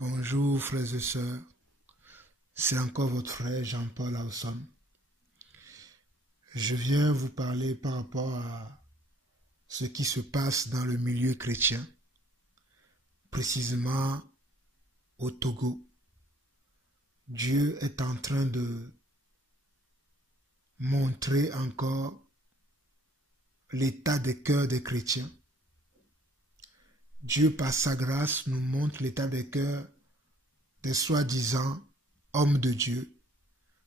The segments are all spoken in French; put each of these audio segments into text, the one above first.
Bonjour frères et sœurs, c'est encore votre frère Jean-Paul Awesome. Je viens vous parler par rapport à ce qui se passe dans le milieu chrétien, précisément au Togo. Dieu est en train de montrer encore l'état des cœurs des chrétiens. Dieu, par sa grâce, nous montre l'état des cœurs des soi-disant hommes de Dieu,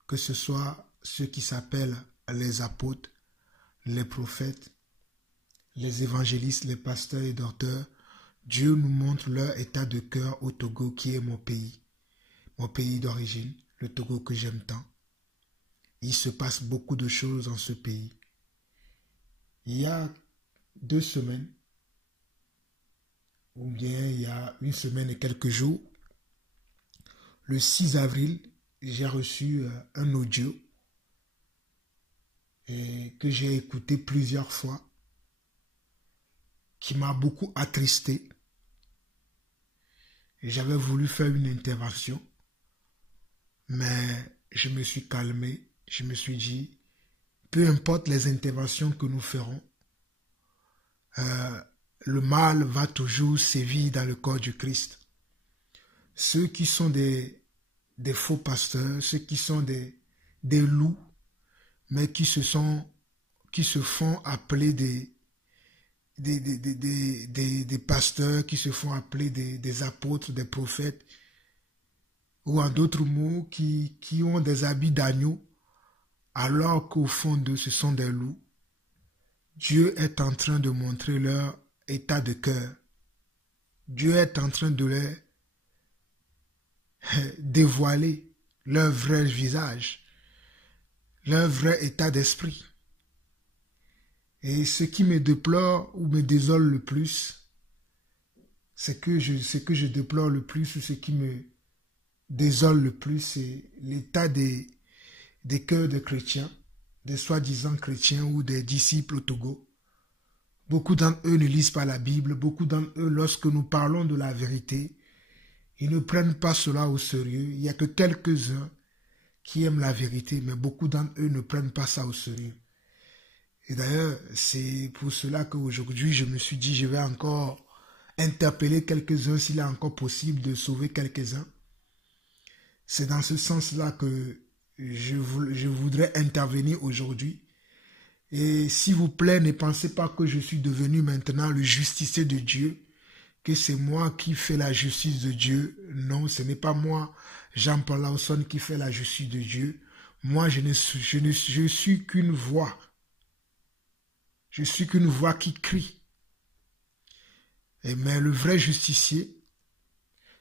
que ce soit ceux qui s'appellent les apôtres, les prophètes, les évangélistes, les pasteurs et docteurs. Dieu nous montre leur état de cœur au Togo, qui est mon pays d'origine, le Togo que j'aime tant. Il se passe beaucoup de choses dans ce pays. Il y a 2 semaines, ou bien il y a 1 semaine et quelques jours, le 6 avril, j'ai reçu un audio que j'ai écouté plusieurs fois, qui m'a beaucoup attristé. J'avais voulu faire une intervention, mais je me suis calmé. Je me suis dit, peu importe les interventions que nous ferons, le mal va toujours sévir dans le corps du Christ. Ceux qui sont des faux pasteurs, ceux qui sont des loups, mais qui se font appeler des pasteurs, qui se font appeler des apôtres, des prophètes, ou en d'autres mots, qui ont des habits d'agneau, alors qu'au fond d'eux, ce sont des loups. Dieu est en train de montrer leur état de cœur. Dieu est en train de leur dévoiler leur vrai visage, leur vrai état d'esprit. Et ce qui me déplore ou me désole le plus, ce que je déplore le plus, ou ce qui me désole le plus, c'est l'état des cœurs de chrétiens, des soi-disant chrétiens ou des disciples au Togo. Beaucoup d'entre eux ne lisent pas la Bible, beaucoup d'entre eux, lorsque nous parlons de la vérité, ils ne prennent pas cela au sérieux. Il n'y a que quelques-uns qui aiment la vérité, mais beaucoup d'entre eux ne prennent pas ça au sérieux. Et d'ailleurs, c'est pour cela qu'aujourd'hui, je me suis dit, je vais encore interpeller quelques-uns s'il est encore possible de sauver quelques-uns. C'est dans ce sens-là que je voudrais intervenir aujourd'hui. Et s'il vous plaît, ne pensez pas que je suis devenu maintenant le justicier de Dieu, que c'est moi qui fais la justice de Dieu. Non, ce n'est pas moi, Jean-Paul Lawson, qui fait la justice de Dieu. Moi, je suis qu'une voix. Je suis qu'une voix qui crie. Mais le vrai justicier,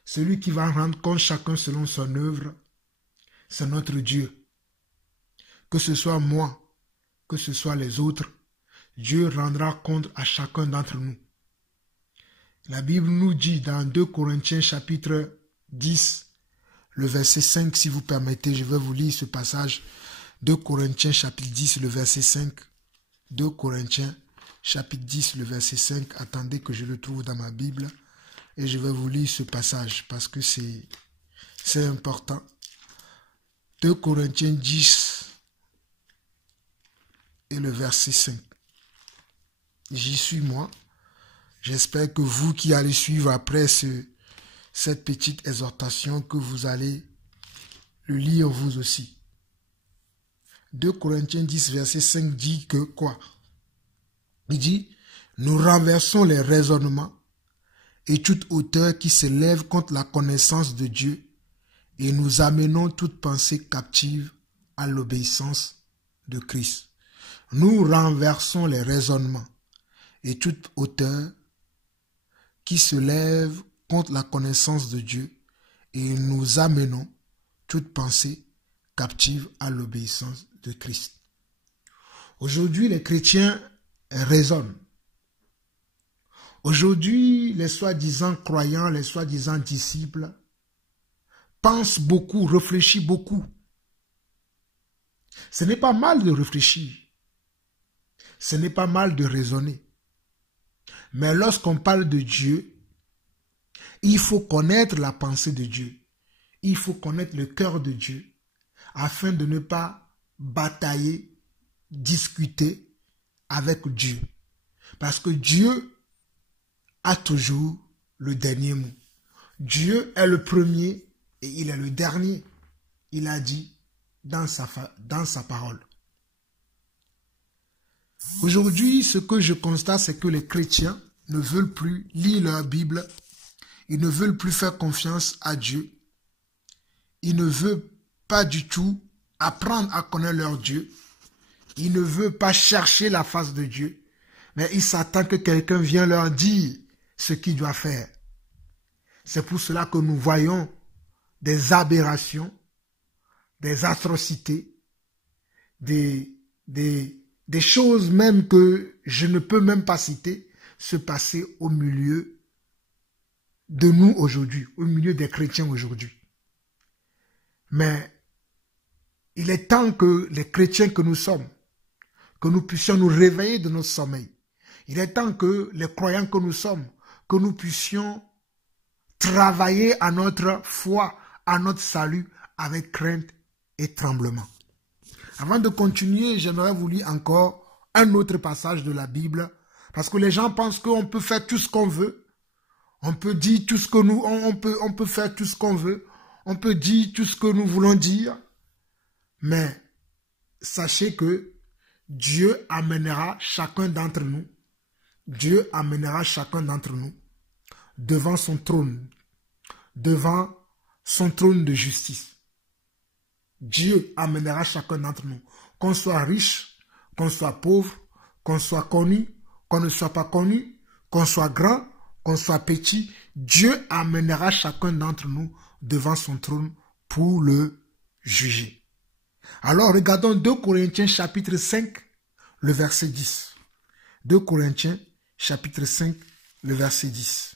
celui qui va rendre compte chacun selon son œuvre, c'est notre Dieu. Que ce soit moi, que ce soit les autres, Dieu rendra compte à chacun d'entre nous. La Bible nous dit dans 2 Corinthiens chapitre 10, le verset 5, si vous permettez, je vais vous lire ce passage. 2 Corinthiens chapitre 10, le verset 5. 2 Corinthiens chapitre 10, le verset 5. Attendez que je le trouve dans ma Bible. Et je vais vous lire ce passage parce que c'est important. 2 Corinthiens 10 et le verset 5. J'y suis moi. J'espère que vous qui allez suivre après cette petite exhortation, que vous allez le lire vous aussi. 2 Corinthiens 10, verset 5 dit que quoi? Il dit, nous renversons les raisonnements et toute hauteur qui s'élève contre la connaissance de Dieu et nous amenons toute pensée captive à l'obéissance de Christ. Nous renversons les raisonnements et toute hauteur qui se lève contre la connaissance de Dieu et nous amenons toute pensée captive à l'obéissance de Christ. Aujourd'hui, les chrétiens raisonnent. Aujourd'hui, les soi-disant croyants, les soi-disant disciples pensent beaucoup, réfléchissent beaucoup. Ce n'est pas mal de réfléchir. Ce n'est pas mal de raisonner. Mais lorsqu'on parle de Dieu, Il faut connaître la pensée de Dieu. Il faut connaître le cœur de Dieu afin de ne pas batailler, discuter avec Dieu. Parce que Dieu a toujours le dernier mot. Dieu est le premier et il est le dernier. Il a dit dans sa parole. Aujourd'hui, ce que je constate, c'est que les chrétiens ne veulent plus lire leur Bible. Ils ne veulent plus faire confiance à Dieu. Ils ne veulent pas du tout apprendre à connaître leur Dieu. Ils ne veulent pas chercher la face de Dieu. Mais ils s'attendent que quelqu'un vienne leur dire ce qu'ils doivent faire. C'est pour cela que nous voyons des aberrations, des atrocités, des choses même que je ne peux même pas citer se passer au milieu de nous aujourd'hui, au milieu des chrétiens aujourd'hui. Mais il est temps que les chrétiens que nous sommes, que nous puissions nous réveiller de notre sommeil. Il est temps que les croyants que nous sommes, que nous puissions travailler à notre foi, à notre salut avec crainte et tremblement. Avant de continuer, j'aimerais vous lire encore un autre passage de la Bible, parce que les gens pensent qu'on peut faire tout ce qu'on veut. On peut dire tout ce que on peut faire tout ce qu'on veut. On peut dire tout ce que nous voulons dire. Mais sachez que Dieu amènera chacun d'entre nous. Dieu amènera chacun d'entre nous devant son trône de justice. Dieu amènera chacun d'entre nous, qu'on soit riche, qu'on soit pauvre, qu'on soit connu, qu'on ne soit pas connu, qu'on soit grand, qu'on soit petit. Dieu amènera chacun d'entre nous devant son trône pour le juger. Alors regardons 2 Corinthiens chapitre 5, le verset 10. 2 Corinthiens chapitre 5, le verset 10.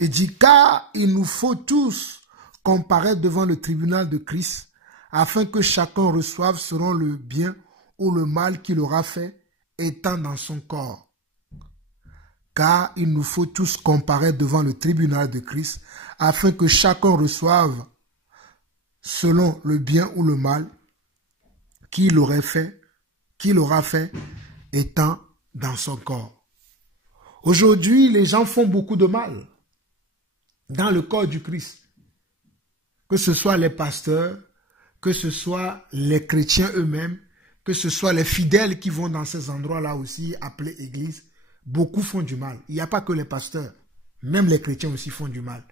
Il dit, car il nous faut tous comparaître devant le tribunal de Christ, afin que chacun reçoive selon le bien ou le mal qu'il aura fait, étant dans son corps. Car il nous faut tous comparaître devant le tribunal de Christ, afin que chacun reçoive selon le bien ou le mal qu'il aura fait, étant dans son corps. Aujourd'hui, les gens font beaucoup de mal dans le corps du Christ. Que ce soit les pasteurs, que ce soit les chrétiens eux-mêmes, que ce soit les fidèles qui vont dans ces endroits-là aussi, appelés églises, beaucoup font du mal. Il n'y a pas que les pasteurs, même les chrétiens aussi font du mal.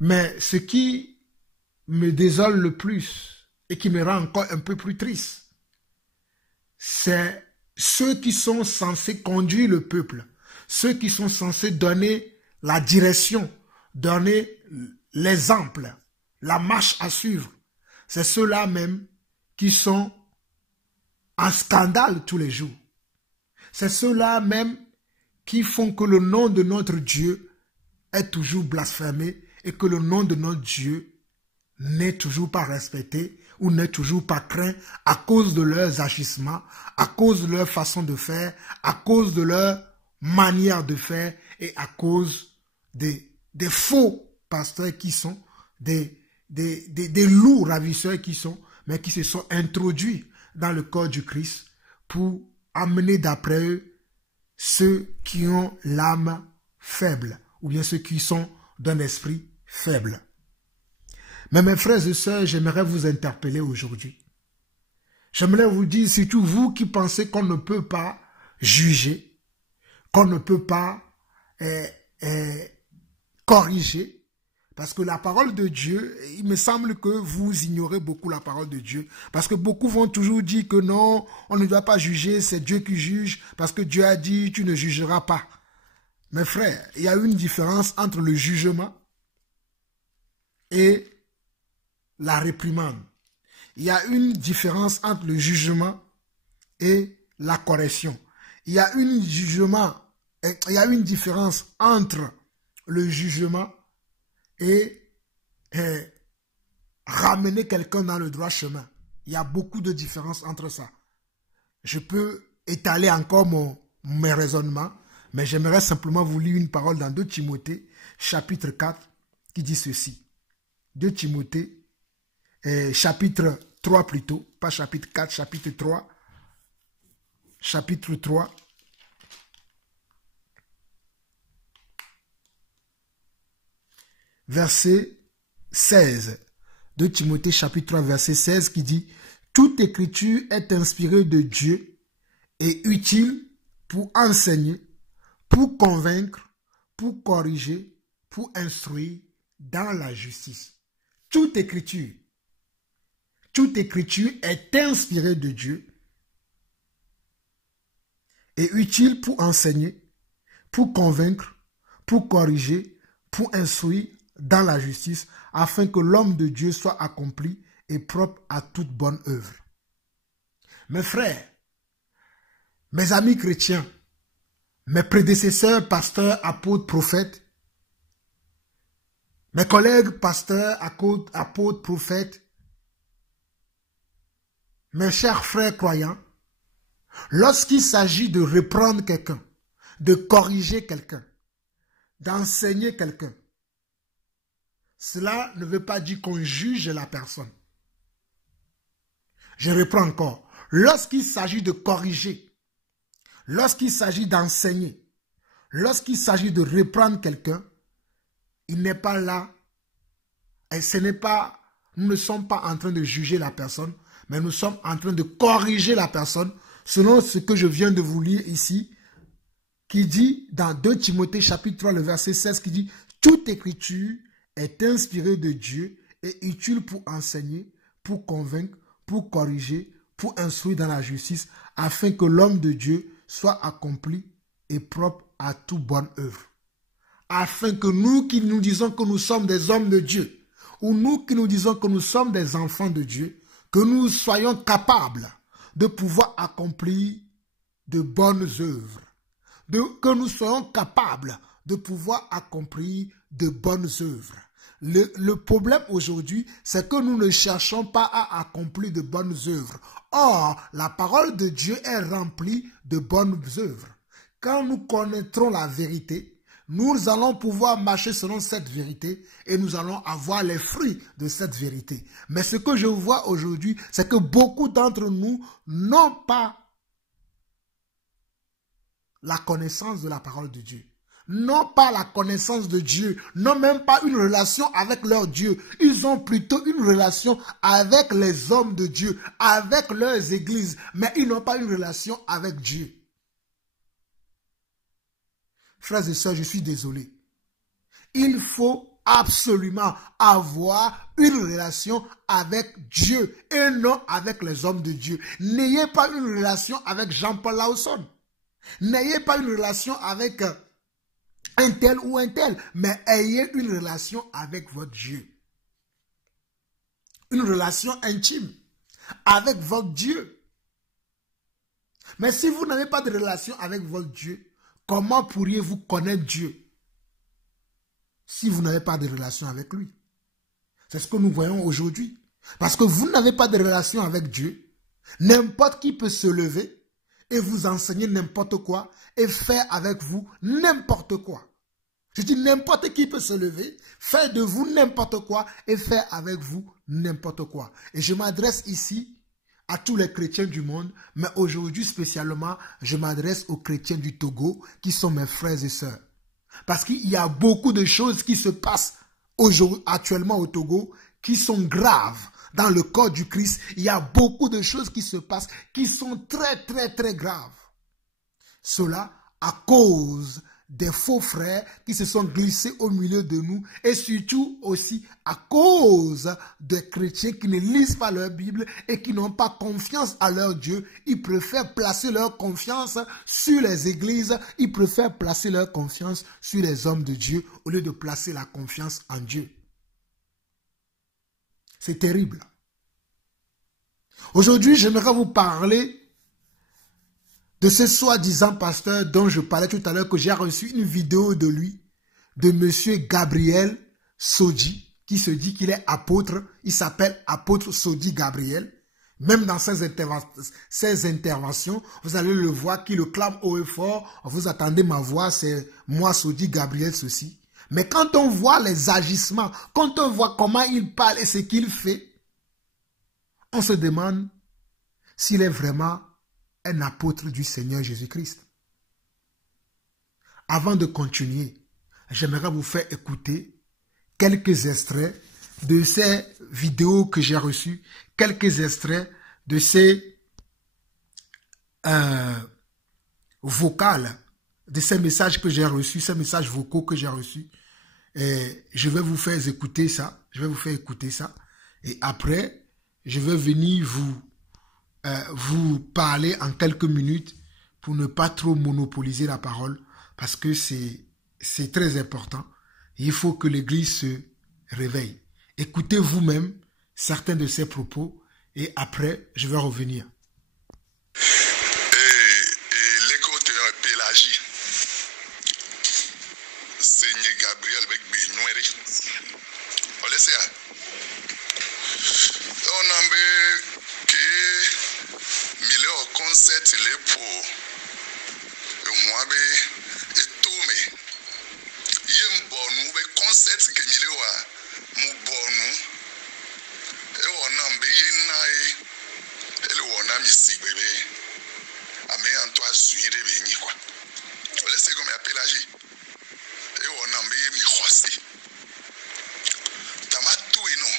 Mais ce qui me désole le plus et qui me rend encore un peu plus triste, c'est ceux qui sont censés conduire le peuple, ceux qui sont censés donner la direction, donner l'exemple, la marche à suivre. C'est ceux-là même qui sont en scandale tous les jours. C'est ceux-là même qui font que le nom de notre Dieu est toujours blasphémé et que le nom de notre Dieu n'est toujours pas respecté ou n'est toujours pas craint à cause de leurs agissements, à cause de leur façon de faire, à cause de leur manière de faire et à cause des faux pasteurs qui sont, des loups ravisseurs qui sont, mais qui se sont introduits dans le corps du Christ pour amener d'après eux ceux qui ont l'âme faible ou bien ceux qui sont d'un esprit faible. Mais mes frères et sœurs, j'aimerais vous interpeller aujourd'hui. J'aimerais vous dire, surtout vous qui pensez qu'on ne peut pas juger, qu'on ne peut pas corriger, parce que la parole de Dieu, il me semble que vous ignorez beaucoup la parole de Dieu, parce que beaucoup vont toujours dire que non, on ne doit pas juger, c'est Dieu qui juge, parce que Dieu a dit, tu ne jugeras pas. Mes frères, il y a une différence entre le jugement et la réprimande. Il y a une différence entre le jugement et la correction. Il y a une différence entre le jugement et ramener quelqu'un dans le droit chemin. Il y a beaucoup de différences entre ça. Je peux étaler encore mes raisonnements, Mais j'aimerais simplement vous lire une parole dans 2 Timothée, chapitre 4, qui dit ceci. 2 Timothée, chapitre 3 plutôt, pas chapitre 4, chapitre 3. Chapitre 3. Verset 16. 2 Timothée, chapitre 3, verset 16, qui dit « Toute écriture est inspirée de Dieu et utile pour enseigner, pour convaincre, pour corriger, pour instruire dans la justice. » Toute écriture est inspirée de Dieu et utile pour enseigner, pour convaincre, pour corriger, pour instruire dans la justice, afin que l'homme de Dieu soit accompli et propre à toute bonne œuvre. Mes frères, mes amis chrétiens, mes prédécesseurs, pasteurs, apôtres, prophètes, mes collègues, pasteurs, apôtres, prophètes, mes chers frères croyants, lorsqu'il s'agit de reprendre quelqu'un, de corriger quelqu'un, d'enseigner quelqu'un, cela ne veut pas dire qu'on juge la personne. Je reprends encore. Lorsqu'il s'agit de corriger, lorsqu'il s'agit d'enseigner, lorsqu'il s'agit de reprendre quelqu'un, il n'est pas là, et nous ne sommes pas en train de juger la personne, mais nous sommes en train de corriger la personne, selon ce que je viens de vous lire ici, qui dit dans 2 Timothée chapitre 3, le verset 16, qui dit « Toute écriture est inspirée de Dieu et utile pour enseigner, pour convaincre, pour corriger, pour instruire dans la justice, afin que l'homme de Dieu soit accompli et propre à toute bonne œuvre. » Afin que nous qui nous disons que nous sommes des hommes de Dieu, ou nous qui nous disons que nous sommes des enfants de Dieu, que nous soyons capables de pouvoir accomplir de bonnes œuvres, que nous soyons capables de pouvoir accomplir de bonnes œuvres. Le problème aujourd'hui, c'est que nous ne cherchons pas à accomplir de bonnes œuvres. Or, la parole de Dieu est remplie de bonnes œuvres. Quand nous connaîtrons la vérité, nous allons pouvoir marcher selon cette vérité et nous allons avoir les fruits de cette vérité. Mais ce que je vois aujourd'hui, c'est que beaucoup d'entre nous n'ont pas la connaissance de la parole de Dieu. N'ont pas la connaissance de Dieu, n'ont même pas une relation avec leur Dieu. Ils ont plutôt une relation avec les hommes de Dieu, avec leurs églises, mais ils n'ont pas une relation avec Dieu. Frères et sœurs, je suis désolé. Il faut absolument avoir une relation avec Dieu et non avec les hommes de Dieu. N'ayez pas une relation avec Jean-Paul Lawson. N'ayez pas une relation avec un tel ou un tel, mais ayez une relation avec votre Dieu. Une relation intime avec votre Dieu. Mais si vous n'avez pas de relation avec votre Dieu, comment pourriez-vous connaître Dieu si vous n'avez pas de relation avec lui? C'est ce que nous voyons aujourd'hui. Parce que vous n'avez pas de relation avec Dieu, n'importe qui peut se lever et vous enseigner n'importe quoi et faire avec vous n'importe quoi. Je dis n'importe qui peut se lever, faire de vous n'importe quoi et faire avec vous n'importe quoi. Et je m'adresse ici à tous les chrétiens du monde, mais aujourd'hui spécialement, je m'adresse aux chrétiens du Togo qui sont mes frères et sœurs. Parce qu'il y a beaucoup de choses qui se passent actuellement au Togo qui sont graves. Dans le corps du Christ, il y a beaucoup de choses qui se passent qui sont très, très, très graves. Cela à cause des faux frères qui se sont glissés au milieu de nous et surtout aussi à cause des chrétiens qui ne lisent pas leur Bible et qui n'ont pas confiance à leur Dieu. Ils préfèrent placer leur confiance sur les églises, ils préfèrent placer leur confiance sur les hommes de Dieu au lieu de placer la confiance en Dieu. C'est terrible. Aujourd'hui, j'aimerais vous parler de ce soi-disant pasteur dont je parlais tout à l'heure, que j'ai reçu une vidéo de lui, de monsieur Gabriel Sodi, qui se dit qu'il est apôtre. Il s'appelle apôtre Sodi Gabriel. Même dans ces interventions, vous allez le voir qui le clame haut et fort. Vous attendez ma voix, c'est moi, Sodi Gabriel, ceci. Mais quand on voit les agissements, quand on voit comment il parle et ce qu'il fait, on se demande s'il est vraiment un apôtre du Seigneur Jésus-Christ. Avant de continuer, j'aimerais vous faire écouter quelques extraits de ces vidéos que j'ai reçues, quelques extraits de ces vocales, de ces messages que j'ai reçus, ces messages vocaux que j'ai reçus. Et je vais vous faire écouter ça. Et après, je vais venir vous parler en quelques minutes pour ne pas trop monopoliser la parole parce que c'est très important. Il faut que l'Église se réveille. Écoutez vous-même certains de ces propos et après, je vais revenir. L'écoute Pélagie, Seigneur Gabriel avec Benoueri. On laisse ça. On a que milieu au concert les pour moi et Tomé. Yem bonu be concert que milieu a mu bonu. Et on a be ele on a mi si bébé. Ame Antoine suire be ni quoi. On laisse comme Pélagie. Et on a be mi xosi. Tamatu eno.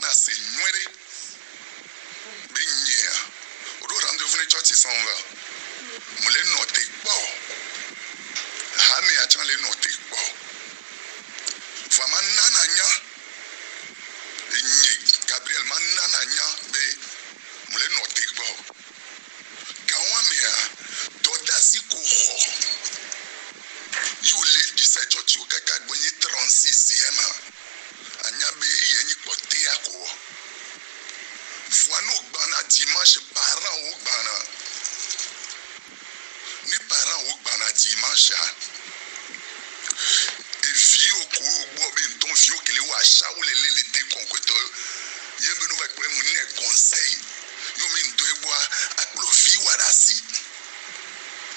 Na se nwere. Benye. Odo rendez-vous ne church s'en va. Mo le noter pas. Ha me a chan le noter pas. Vraiment nana nya. Enye Gabriel man nana nya be mo le noter pas. Kawa me a doda si ko ho. You le disa church o kaka gbonye 36e. Anya be yeni pote ako. Voino gbana dimanche parents o gbana. Ni parents o gbana dimanche. Et vieux ko gbo be nton vieux kele wa sha o le te konkoto. Ye be no va pe mu ni conseil. Yo mi ndo egbo aklo viwa dasi.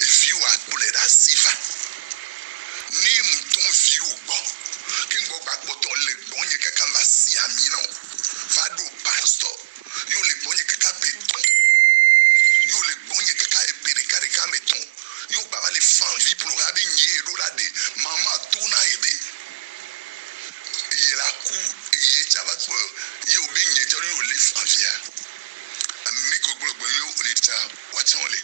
E viwa aklo le dasi va. Ni mton vieux gbo. King go back but le bonye kaka ma si ami non. Va do pastor. Yo le bonye kaka beton. Yo le bonye kaka epere kaka beton. Yo baba le fan vie pour rabi nye do la de mama tuna ebe. Ye la ku ye jaba ko yo be nye jori yo le fan via. Ami ko gbo yo le ta watchon le.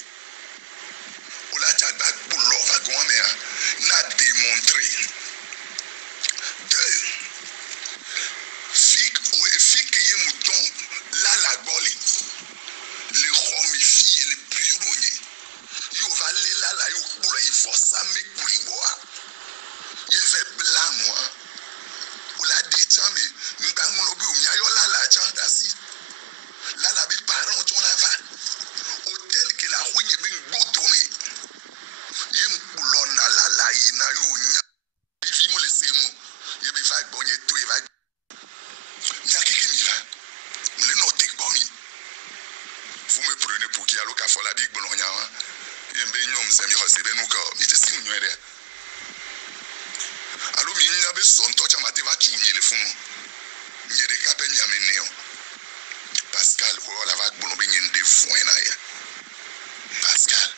Ola ta gba pour love go me na démontrer. Deux. Fik ye mouton la goli. Les romifi les bureaux. Yo va la yo pour il faut ça me bois. Ye fait blanc moi. Ou la détend mais m'ta mon obi ou mia yo la chan dasi. La bi parents ton la va. Hôtel que la rue ben botomé. Ye m'poulona la ina yo nya. Vi mo laisser mo. Ye be va bonye tout e va. Nya kiki mi va. Le note pas mi. Vous me prenez pour qui alors qu'a fait la big bologna. Ye be nyom se mi recebe nou ko. Mi te si mo nwere. Alo mi nya be son to cha mate va chunyi le fun. Nye de kape nya meneo. Pascal o la va bolon be nyende fun na ya. Pascal.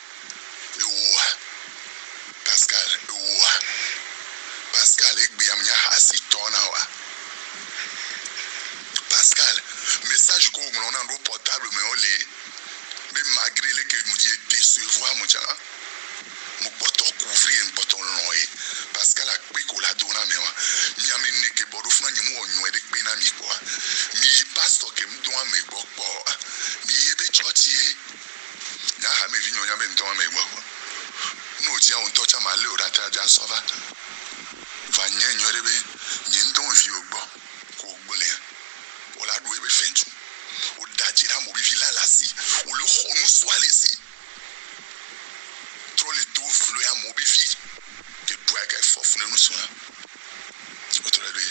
Pascal, Pascal, ek biyam nya hasi tona wa. Pascal, message ko on a un portable mais on les mais malgré les que me dit décevoir mon chan. Mon poto couvrir un poto long Pascal a pris ko la dona mais wa. Mi amene ke bodo funa nyi mo onyo e pe na mi ko. Mi pastor ke mdo a me gbok po. Mi ebe church ye. Nya ha me vinyo nya me ndo me gbok. No dia on tocha ma le ora ta ja sova. Va nye nyorebe nyi ndon vi ogbo ko gbole. O la do ebe fentu. O dajira mo bi vila la si. O le khonu swale si. Trop le do flo ya mo bi vi. Que doit que fofune nous so. O to le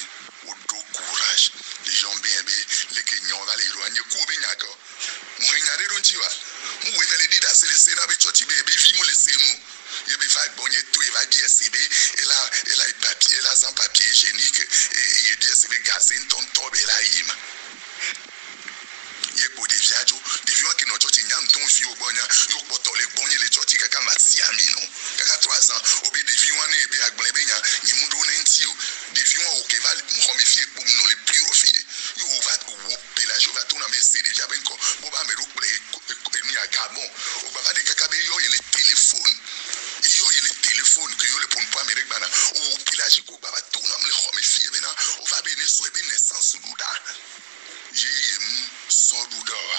o do courage. Les gens bien les que nyon va les roanye ko be nyako. devi wane ebe agble be nya nyimudo nenti o devi wan o ke va mo mi fi epo no le pure fi yo va wo pelage va tona me se devi abenko bo ba me ro ple ni agabon o ba va de kaka be yo le téléphone yo le téléphone que yo le pon pas me regbana o pelage ko ba tona me le khome fi be na o va be ne so ebe naissance duda yem so duda wa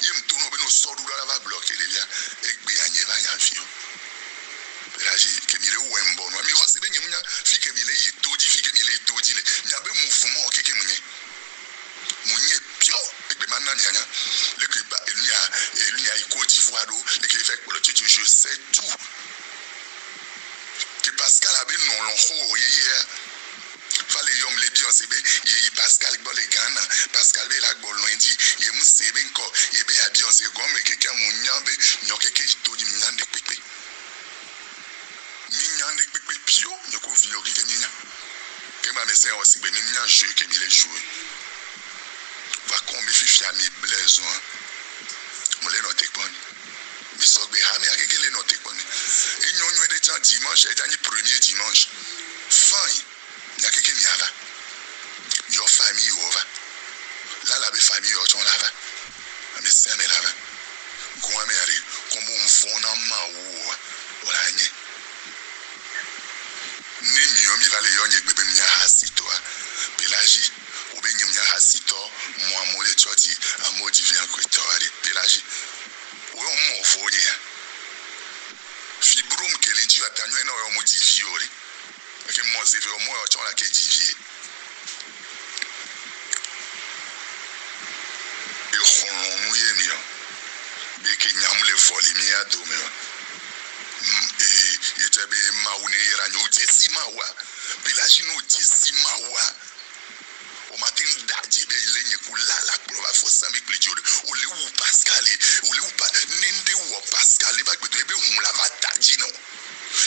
yem tono be no so duda va bloquer les liens egbe anye va yan fi pelage ke mi le wembo no mi khose be nyunya fi ke mi le yitoji fi ke mi le yitoji le nya be mouvement ke munye munye pio egbe manna nyanya le ke ba elunya iko d'Ivoire do le ke fait pour le titre je sais tout que Pascal a ben non lon ho hier fallait yom le bien c'est be yi Pascal bo le Ghana Pascal be la bo lundi ye mu se be nko ye be bien c'est gomme keke munya be nyoke ke itoji nyande pepe minyande pepe pio nyoko vinyo ke minya ke ma me se aussi be minya jeu ke mi le jouer va combien fifi ami blaise mo le note pon mi so be ha me akeke le note pon e nyonyo de chan dimanche e dernier premier dimanche fin nya keke mi ava your famille over la be famille o ton lava me se me lava go me ari como un fona ma wo ora nye ni mi vale yo nye gbebe mi ha sito pelagi obe nyim nya ha sito mo amole choti amodi vient ko tawari pelagi o mo fo nye fibrum ke li tu atanyo na o mo di viori ke mo ze ve o mo o chon la ke di vie e khon mu ye mi be ke nyam le voli mi ado me e je be ma une ira nyu je si ma wa pelagi no je si ma wa o matin daji be le nye kula la prova fo sami plejor o le wu Pascal o le wu pa ninde wo Pascal ba gbedo ebe hun la va daji no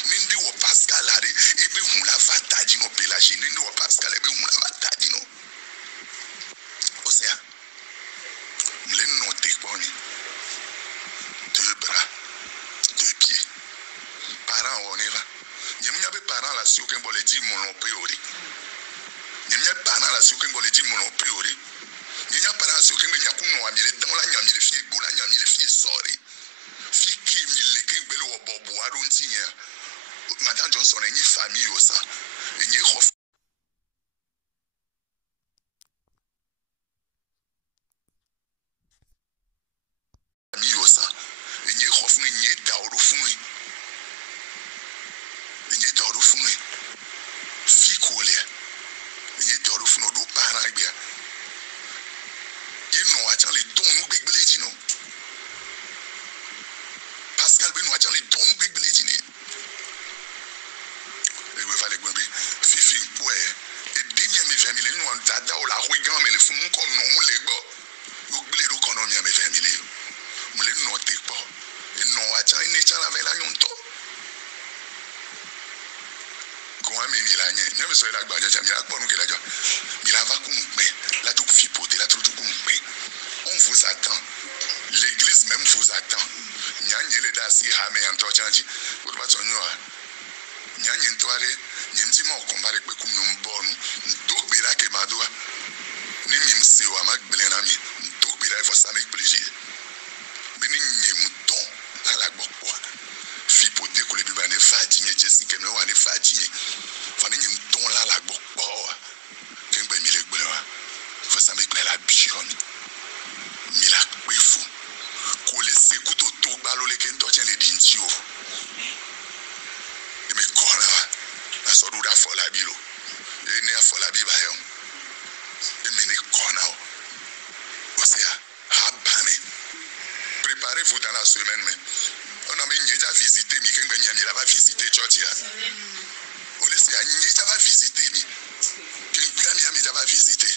ninde wo Pascal are ebe hun la va daji no pelagi ninde wo Pascal ebe hun la va daji no o sea le note poni deux bras deux pieds parents on est là nyemnya be parents la si aucun bolé di mon priori nyemnya parents la si aucun bolé di mon priori nyemnya parents si aucun nya kuno amile dans la nya mile fie gola nya mile fie sorry fi ki mile ke gbele wo bobo adon tinya madame Johnson enyi famille o sa enyi khof famille o sa enyi khof enyi daodo funu enyi daodo funu fi kole enyi daodo funu do parents bia no achan le don nou begbele di no Pascal be no achan le don nou begbele di ne e we vale gbe fifi po e demi me 20 000 nou an dada o la ruigan me le fun ko no mu le gbo yo gbele do kono mi me 20 000 mu le no te po e no achan ni chan la ve la yon to ko mi la nye ne me so la gba je mi la po nu ke la jo mi la va ku npe la do fi po de la tru ku npe on vous attend l'église même vous attend nyanye le da si ha me yanto chanji ko ba to nyo nyanye ntware nyemti ma okombare pe kum no bonu do gbe la ke madoa ni mi mse wa magbele na mi do gbe la for sami plaisir be ni nyem ton la la gbogbo fi po de ko le bi ba ne fa jinye jesi ke no wa ne fa jinye fa ni nyem ton la la gbogbo ke ngbe mi le gbe wa for sami gbe la bion mila kwefu ko le sekuto to gba lo le ke nto chen le dinti o e me kona na so do da fola bi lo e ne fola bi ba yo e me ne kona o sea ha ba me préparez-vous dans la semaine mais on a mis déjà visiter mi ke ngbe nya mi la va visiter church ya o le se anyi ja va visiter mi ke ngbe mi ja va visiter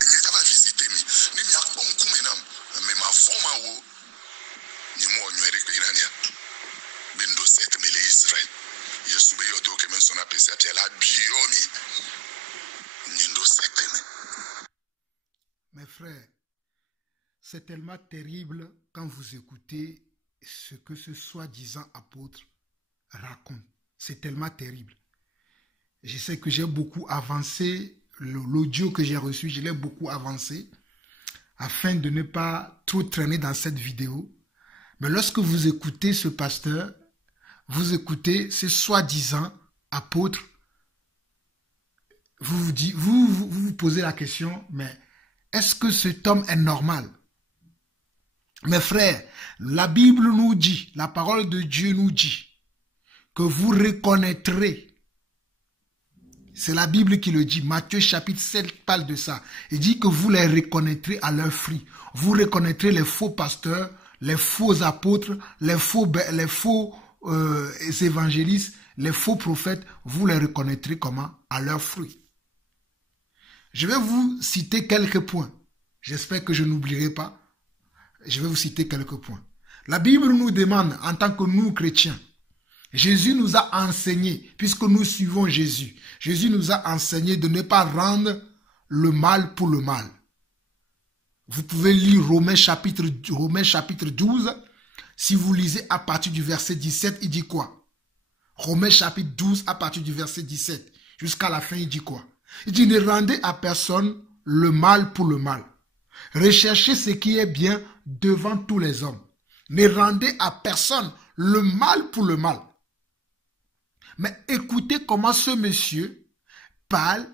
ni ja va visiter mi ni mi akpon kume nam me ma forma wo ni mo nyu ere pe irania bendo set me le Israël yesu be yo to ke men sona pese atia la biomi ni ndo set me. Mes frères, c'est tellement terrible quand vous écoutez ce que ce soi-disant apôtre raconte. C'est tellement terrible. Je sais que j'ai beaucoup avancé, l'audio que j'ai reçu, je l'ai beaucoup avancé, afin de ne pas trop traîner dans cette vidéo. Mais lorsque vous écoutez ce pasteur, vous écoutez ce soi-disant apôtre, vous posez la question, mais est-ce que cet homme est normal? Mes frères, la Bible nous dit, la parole de Dieu nous dit, que vous reconnaîtrez. C'est la Bible qui le dit. Matthieu chapitre 7 parle de ça. Il dit que vous les reconnaîtrez à leurs fruits. Vous reconnaîtrez les faux pasteurs, les faux apôtres, les faux évangélistes, les faux prophètes. Vous les reconnaîtrez comment? À leurs fruits. Je vais vous citer quelques points. J'espère que je n'oublierai pas. Je vais vous citer quelques points. La Bible nous demande, en tant que nous chrétiens, Jésus nous a enseigné, puisque nous suivons Jésus, Jésus nous a enseigné de ne pas rendre le mal pour le mal. Vous pouvez lire Romains chapitre 12. Si vous lisez à partir du verset 17, il dit quoi? Romains chapitre 12, à partir du verset 17, jusqu'à la fin, il dit quoi? Il dit, ne rendez à personne le mal pour le mal. Recherchez ce qui est bien devant tous les hommes. Ne rendez à personne le mal pour le mal. Mais écoutez comment ce monsieur parle,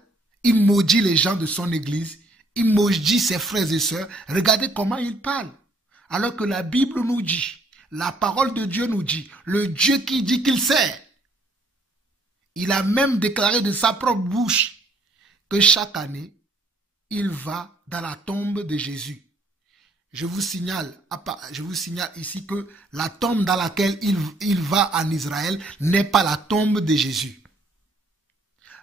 il maudit les gens de son église, il maudit ses frères et sœurs. Regardez comment il parle. Alors que la Bible nous dit, la parole de Dieu nous dit, le Dieu qui dit qu'il sait. Il a même déclaré de sa propre bouche que chaque année, il va dans la tombe de Jésus. Je vous signale ici que la tombe dans laquelle il va en Israël n'est pas la tombe de Jésus.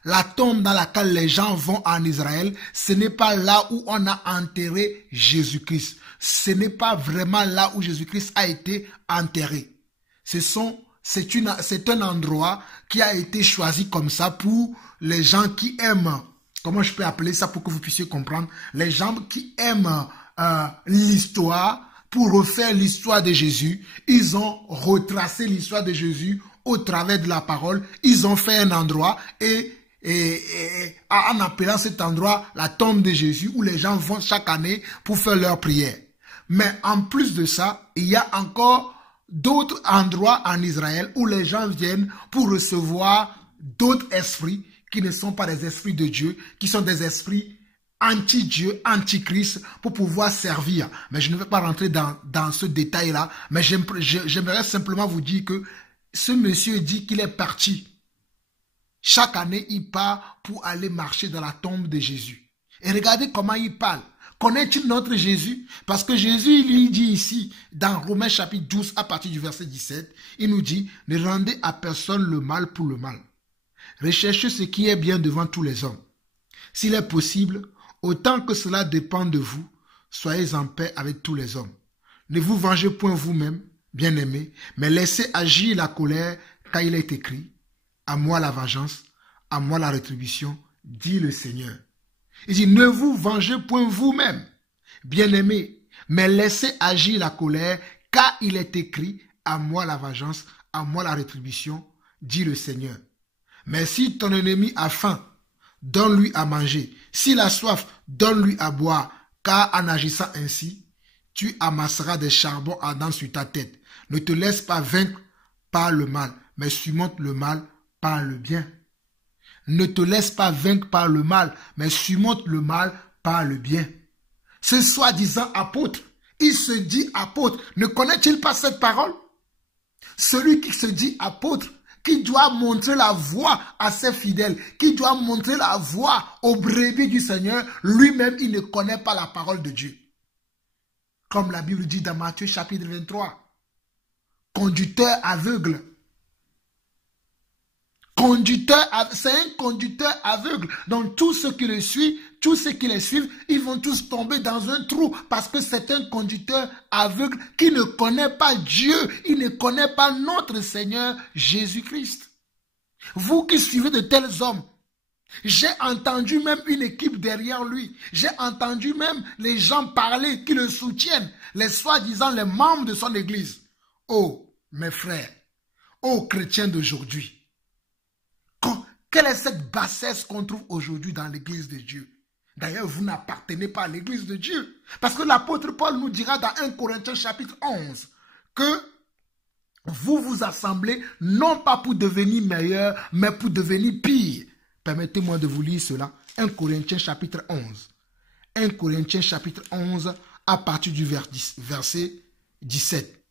La tombe dans laquelle les gens vont en Israël, ce n'est pas là où on a enterré Jésus-Christ. Ce n'est pas vraiment là où Jésus-Christ a été enterré. C'est un endroit qui a été choisi comme ça pour les gens qui aiment, comment je peux appeler ça pour que vous puissiez comprendre, les gens qui aiment l'histoire, pour refaire l'histoire de Jésus. Ils ont retracé l'histoire de Jésus au travers de la parole. Ils ont fait un endroit et en appelant cet endroit la tombe de Jésus, où les gens vont chaque année pour faire leur prière. Mais en plus de ça, il y a encore d'autres endroits en Israël où les gens viennent pour recevoir d'autres esprits qui ne sont pas des esprits de Dieu, qui sont des esprits anti-Dieu, anti-Christ, pour pouvoir servir. Mais je ne vais pas rentrer dans ce détail-là, mais j'aimerais simplement vous dire que ce monsieur dit qu'il est parti. Chaque année, il part pour aller marcher dans la tombe de Jésus. Et regardez comment il parle. Connaît-il notre Jésus? Parce que Jésus, il lui dit ici, dans Romains chapitre 12, à partir du verset 17, il nous dit, ne rendez à personne le mal pour le mal. Recherchez ce qui est bien devant tous les hommes. S'il est possible, autant que cela dépend de vous, soyez en paix avec tous les hommes. Ne vous vengez point vous-même, bien-aimés, mais laissez agir la colère, car il est écrit, à moi la vengeance, à moi la rétribution, dit le Seigneur. Il dit, ne vous vengez point vous-même, bien-aimés, mais laissez agir la colère, car il est écrit, à moi la vengeance, à moi la rétribution, dit le Seigneur. Mais si ton ennemi a faim, donne-lui à manger. S'il a soif, donne-lui à boire, car en agissant ainsi, tu amasseras des charbons ardents sur ta tête. Ne te laisse pas vaincre par le mal, mais surmonte le mal par le bien. Ne te laisse pas vaincre par le mal, mais surmonte le mal par le bien. Ce soi-disant apôtre, il se dit apôtre. Ne connaît-il pas cette parole? Celui qui se dit apôtre, qui doit montrer la voie à ses fidèles, qui doit montrer la voie aux brebis du Seigneur, lui-même, il ne connaît pas la parole de Dieu. Comme la Bible dit dans Matthieu chapitre 23, conducteur aveugle. C'est un conducteur aveugle. Donc tous ceux qui le suivent, ils vont tous tomber dans un trou parce que c'est un conducteur aveugle qui ne connaît pas Dieu, il ne connaît pas notre Seigneur Jésus-Christ. Vous qui suivez de tels hommes, j'ai entendu même une équipe derrière lui, j'ai entendu même les gens parler qui le soutiennent, les soi-disant les membres de son église. Oh, mes frères, aux chrétiens d'aujourd'hui. Quelle est cette bassesse qu'on trouve aujourd'hui dans l'église de Dieu? D'ailleurs, vous n'appartenez pas à l'église de Dieu. Parce que l'apôtre Paul nous dira dans 1 Corinthiens chapitre 11 que vous vous assemblez non pas pour devenir meilleur, mais pour devenir pire. Permettez-moi de vous lire cela. 1 Corinthiens chapitre 11. 1 Corinthiens chapitre 11 à partir du verset 17.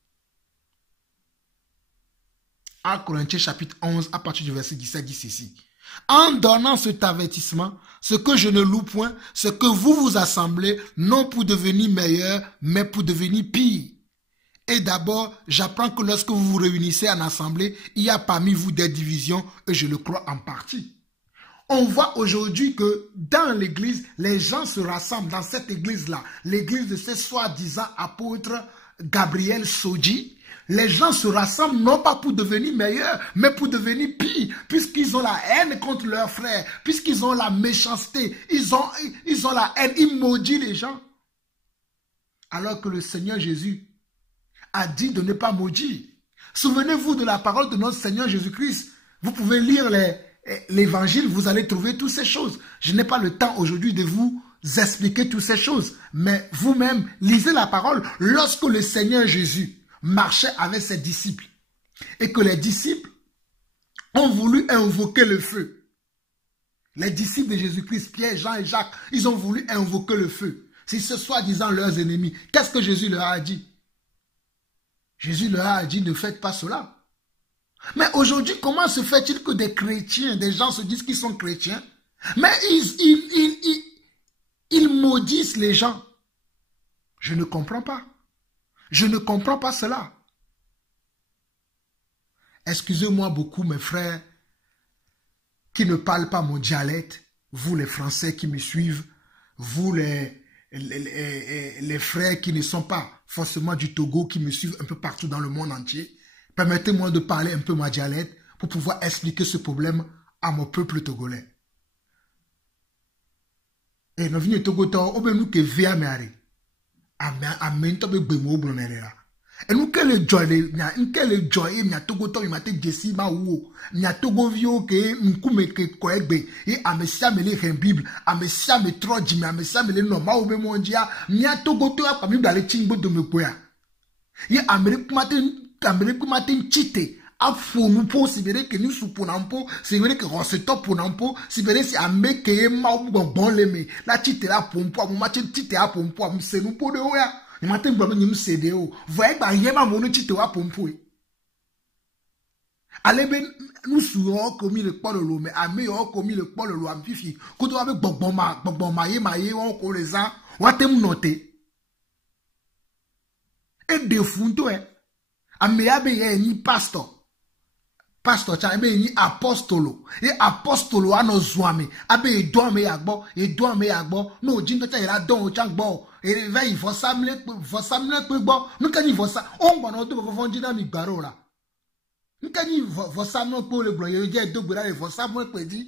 1 Corinthiens chapitre 11 à partir du verset 17 dit ceci. En donnant cet avertissement, ce que je ne loue point, c'est que vous vous assemblez non pour devenir meilleur, mais pour devenir pire. Et d'abord, j'apprends que lorsque vous vous réunissez en assemblée, il y a parmi vous des divisions, et je le crois en partie. On voit aujourd'hui que dans l'église, les gens se rassemblent dans cette église-là, l'église de ces soi-disant apôtres Gabriel Sodji. Les gens se rassemblent non pas pour devenir meilleurs, mais pour devenir pires, puisqu'ils ont la haine contre leurs frères, puisqu'ils ont la méchanceté, ils ont la haine, ils maudissent les gens. Alors que le Seigneur Jésus a dit de ne pas maudire. Souvenez-vous de la parole de notre Seigneur Jésus-Christ. Vous pouvez lire l'évangile, vous allez trouver toutes ces choses. Je n'ai pas le temps aujourd'hui de vous expliquer toutes ces choses, mais vous-même, lisez la parole. Lorsque le Seigneur Jésus marchait avec ses disciples et que les disciples ont voulu invoquer le feu. Les disciples de Jésus-Christ, Pierre, Jean et Jacques, ils ont voulu invoquer le feu. C'est ce soi-disant leurs ennemis. Qu'est-ce que Jésus leur a dit? Jésus leur a dit, ne faites pas cela. Mais aujourd'hui, comment se fait-il que des chrétiens, des gens se disent qu'ils sont chrétiens, mais ils maudissent les gens? Je ne comprends pas. Je ne comprends pas cela. Excusez-moi beaucoup, mes frères, qui ne parlent pas mon dialecte, vous les Français qui me suivent, vous les frères qui ne sont pas forcément du Togo, qui me suivent un peu partout dans le monde entier. Permettez-moi de parler un peu mon dialecte pour pouvoir expliquer ce problème à mon peuple togolais. Et nous venons Togo, nous que via meare. Amen to be gbemo blonera. Et nous quel joy mi atogo to mi mate jesi ma wo. Mi atogo vio ke nkume ke koegbe. E amesia me le Bible, amesia me troji me amesia me le normal o be mondia. Mi atogo to ya pa mi dale chingbo do me poya. E Amerique matin chite. Afo nous po sibere ke nous souponampo, sibere ke roseto ponampo, sibere si ame ke ma bon leme. La chite la pompo, mo matin chite a pompo, mo se nous po de oya. Ni matin blo ni msede o. Voyez ba yema mo no chite wa pompo e. Ale ben nous souo komi le polo lo me ame yo komi le polo lo am fifi. Ko to avec gbon ma ye on ko les ans, wa tem noter. Et de funto e. Ame ya be ye ni pastor. Pastor cha ebe ni apostolo. E apostolo ano zwame. Abe edouame yagbo. No jinto cha ila don o changbo. E veille for samle pe gbo. Nou kani for sa. On gbo no to for jina mi gbaro la. Nou kani for samle pe le gbo ye je do gbera le for samle pe di.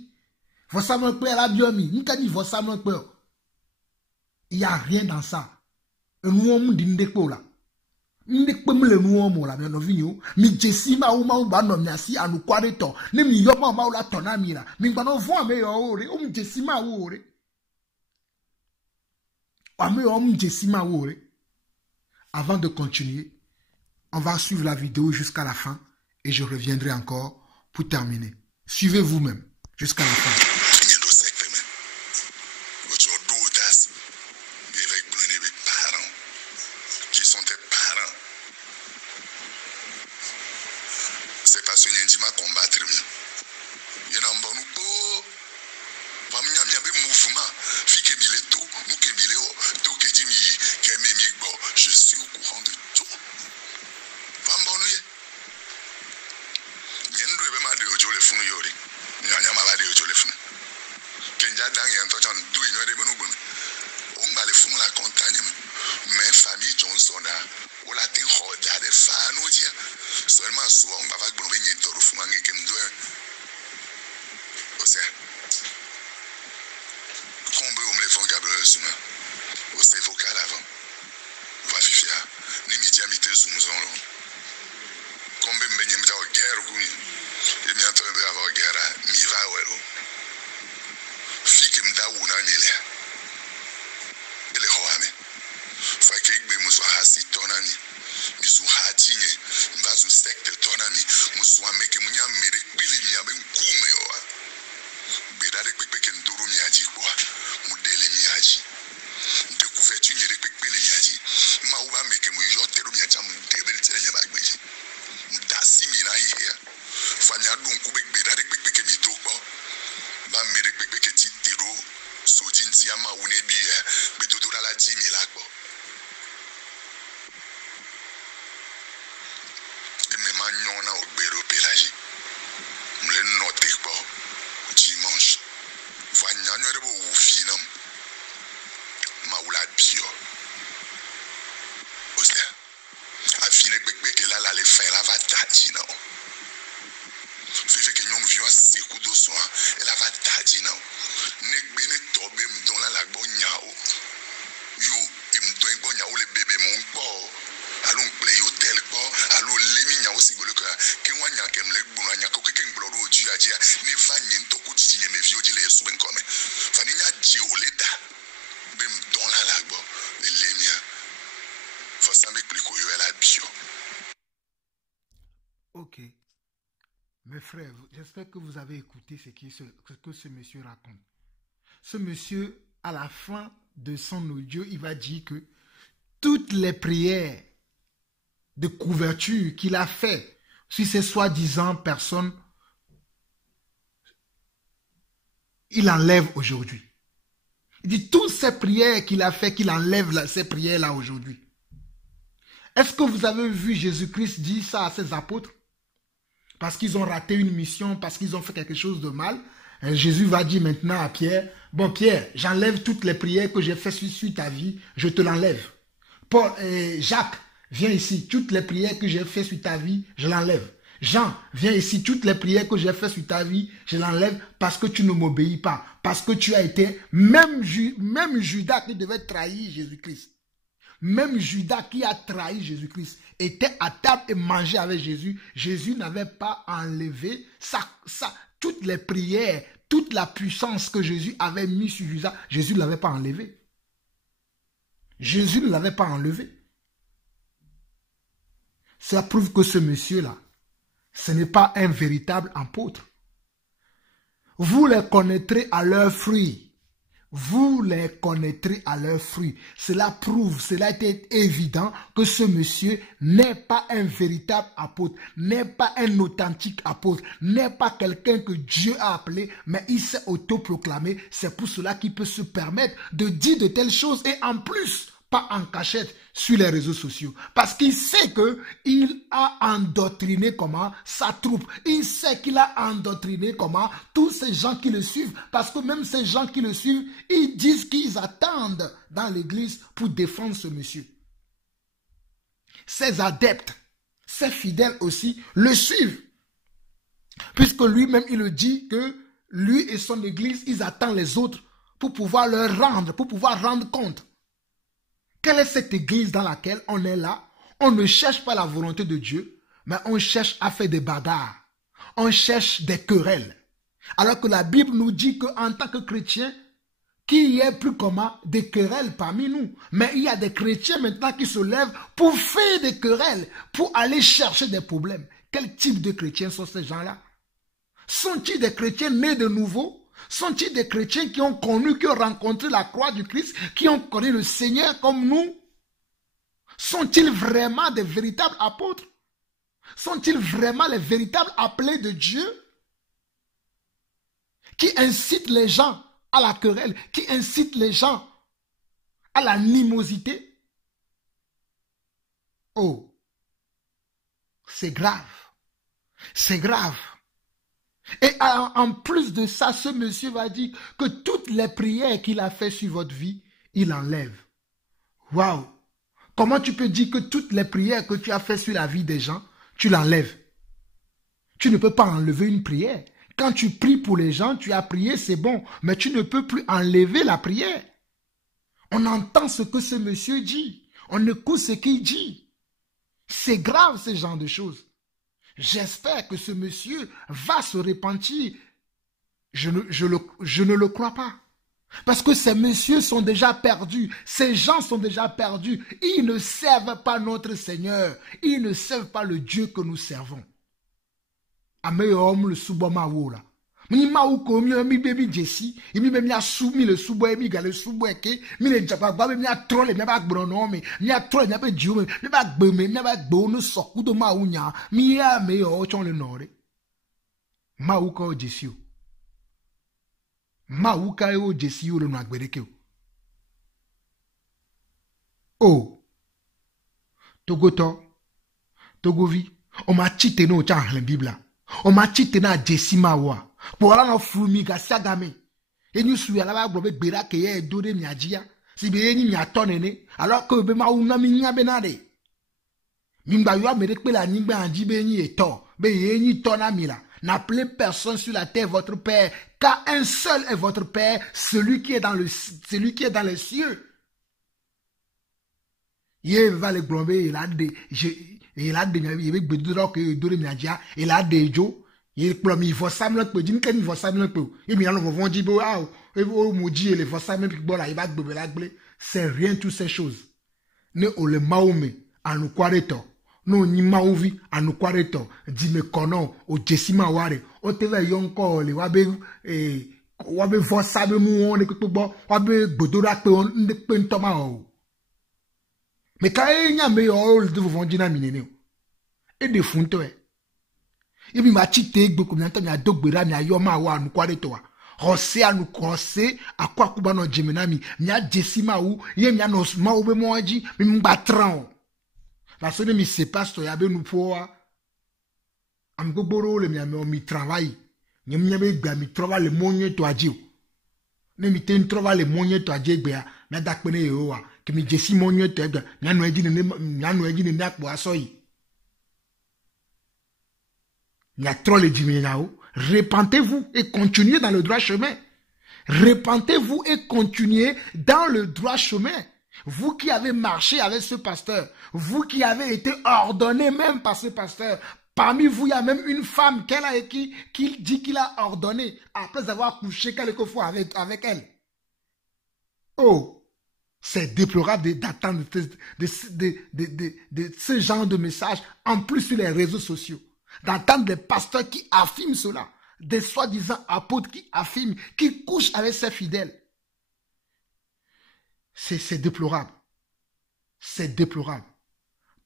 For samle pe la biomi. Nou kani for samle pe. Il y a rien dans ça. Nou on di ndeko la. Ndekpemle nou mo la no vinyo mi jesima o ma ba no mi asi anu kwareto ne mi yo ma ba la tona mi la mi gba no fun ame yo ore o mi jesima wo ore ame yo mi jesima wo ore. Avant de continuer, on va suivre la vidéo jusqu'à la fin et je reviendrai encore pour terminer. Suivez vous-même jusqu'à la fin. comme ben ben yem dans guerre kuni et mi entend de avoir guerre mi va welo fi ke mda wona ni le ele hoame fa ke gbe mo so hasi tonani mi so hatinye mba so secte tonani mo so ameke munya mere bili mi abe nkume yo bedare pepe ke ndoro mi aji kwa mudele mi aji de couverture ni pepe le aji ma uba meke mo yote ro mi aja mu debel tele ya bagbeji mudasi mi na here fanya dun ku bedare pepe ke mi dokpo ba mere pepe ke ti tero sojin ti ama woni bi be dodora la ji mi la gbo e me ma nyona ogbero pelaji mle note po dimanche vanya nyore bo ufinam ma wula bio osla afine pepe ke la le fin la va taji na fife ke nyong viwa seku do so e la va taji na ne gbe ne tobe mdon la gbo nyao yo imdon gbo nyao le bebe mon po alon play hotel po alo le mi nyao sigolo ke wanya ke mle gbo nya ko ke ngbo ro ju ajia ne fa nyin to ku ti me vi oji le su ben come fa ni nya ji o le da be mdon la gbo le mia fa sa me pliko yo la bio. Ok. Mes frères, j'espère que vous avez écouté ce que ce monsieur raconte. Ce monsieur, à la fin de son audio, il va dire que toutes les prières de couverture qu'il a fait sur ces soi-disant personnes, il enlève aujourd'hui. Il dit toutes ces prières qu'il a fait, qu'il enlève ces prières-là aujourd'hui. Est-ce que vous avez vu Jésus-Christ dire ça à ses apôtres? Parce qu'ils ont raté une mission, parce qu'ils ont fait quelque chose de mal. Et Jésus va dire maintenant à Pierre, bon Pierre, j'enlève toutes les prières que j'ai faites sur ta vie, je te l'enlève. Paul, Jacques, viens ici, toutes les prières que j'ai faites sur ta vie, je l'enlève. Jean, viens ici, toutes les prières que j'ai faites sur ta vie, je l'enlève parce que tu ne m'obéis pas. Parce que tu as été, même Judas qui devait trahir Jésus-Christ. Même Judas qui a trahi Jésus-Christ était à table et mangeait avec Jésus. Jésus n'avait pas enlevé toutes les prières, toute la puissance que Jésus avait mis sur Judas. Jésus ne l'avait pas enlevé. Jésus ne l'avait pas enlevé. Ça prouve que ce monsieur-là, ce n'est pas un véritable apôtre. Vous les connaîtrez à leurs fruits. Vous les connaîtrez à leurs fruits. Cela prouve, cela est évident que ce monsieur n'est pas un véritable apôtre, n'est pas un authentique apôtre, n'est pas quelqu'un que Dieu a appelé, mais il s'est autoproclamé. C'est pour cela qu'il peut se permettre de dire de telles choses et en plus, pas en cachette sur les réseaux sociaux. Parce qu'il sait qu'il a endoctriné comment sa troupe. Il sait qu'il a endoctriné comment tous ces gens qui le suivent. Parce que même ces gens qui le suivent, ils disent qu'ils attendent dans l'église pour défendre ce monsieur. Ses adeptes, ses fidèles aussi, le suivent. Puisque lui-même, il le dit que lui et son église, ils attendent les autres pour pouvoir leur rendre, pour pouvoir rendre compte. Quelle est cette église dans laquelle on est là? On ne cherche pas la volonté de Dieu, mais on cherche à faire des bagarres. On cherche des querelles. Alors que la Bible nous dit qu'en tant que chrétiens, qu'il y ait plus comment des querelles parmi nous. Mais il y a des chrétiens maintenant qui se lèvent pour faire des querelles, pour aller chercher des problèmes. Quel type de chrétiens sont ces gens-là? Sont-ils des chrétiens nés de nouveau? Sont-ils des chrétiens qui ont connu, qui ont rencontré la croix du Christ, qui ont connu le Seigneur comme nous? Sont-ils vraiment des véritables apôtres? Sont-ils vraiment les véritables appelés de Dieu? Qui incitent les gens à la querelle, qui incitent les gens à l'animosité? Oh, c'est grave. C'est grave. Et en plus de ça, ce monsieur va dire que toutes les prières qu'il a faites sur votre vie, il enlève. Waouh! Comment tu peux dire que toutes les prières que tu as faites sur la vie des gens, tu l'enlèves? Tu ne peux pas enlever une prière. Quand tu pries pour les gens, tu as prié, c'est bon. Mais tu ne peux plus enlever la prière. On entend ce que ce monsieur dit. On écoute ce qu'il dit. C'est grave ce genre de choses. J'espère que ce monsieur va se repentir. Je ne le crois pas. Parce que ces messieurs sont déjà perdus. Ces gens sont déjà perdus. Ils ne servent pas notre Seigneur. Ils ne servent pas le Dieu que nous servons. Ameyo le suboma wola. Mi ma u ko mi baby Jesse, mi me mi asumi le subo mi gale subo eke, mi le japa ba mi a troll mi ba gbrono mi a troll mi ba jiu mi ba gbe mi ba gbo no soku do ma unya, mi ya me yo chon le nore. Ma u ko Jesse o. Ma u ka o Jesse o le no agbereke o. Oh. Togoto. Togovi. On m'a chité no cha la Bible. On m'a chité na Jesse ma wa. Pour la no flumi ga sagame. Et nous suis à la globe bera ke ye do de miajia. Si be ni tonene alors que be ma una mi nya benade. Mimba yo me rekpe la ningba anji be ni eto. Be ye ni tona mila. N'appelez personne sur la terre votre père, car un seul est votre père, celui qui est dans les cieux. Il va le globe, il a des il a des jo. Il promis il faut ça me le dire qu'il faut ça me le et bien on va dire ah au maudit il faut ça me bon là il va beber la blé c'est rien toutes ces choses ne o le maome à nous quareto no ni maovi à nous quareto dit me kono o jesima ware o te va yonko le wabe faut ça me mu on que bo wabe gbodora pe on de pe ntoma o mais quand il y a meilleur de vous vendre na minene et de funto et puis ma chite gbe ko mi anta mi adogbera mi ayoma wa anu kwareto wa hose anu kose akwa kuba no jemenami mi ajesima wu ye mi no ma obe moji mi mba tran la so de mi se pastor ya be nu po am gogboro le mi travail ni mi be gba mi trova le monye to aje o ne mi ten trova le monye to aje gbe ya na dakpene yo wa ke mi jesi monye to egba nya no eji ne akpo asoyi. Repentez-vous et continuez dans le droit chemin. Repentez-vous et continuez dans le droit chemin. Vous qui avez marché avec ce pasteur, vous qui avez été ordonné même par ce pasteur, parmi vous, il y a même une femme qui dit qu'il a ordonné après avoir couché quelques fois avec elle. Oh, c'est déplorable d'attendre de ce genre de message, en plus sur les réseaux sociaux. D'entendre des pasteurs qui affirment cela, des soi-disant apôtres qui affirment, qui couchent avec ses fidèles. C'est déplorable. C'est déplorable.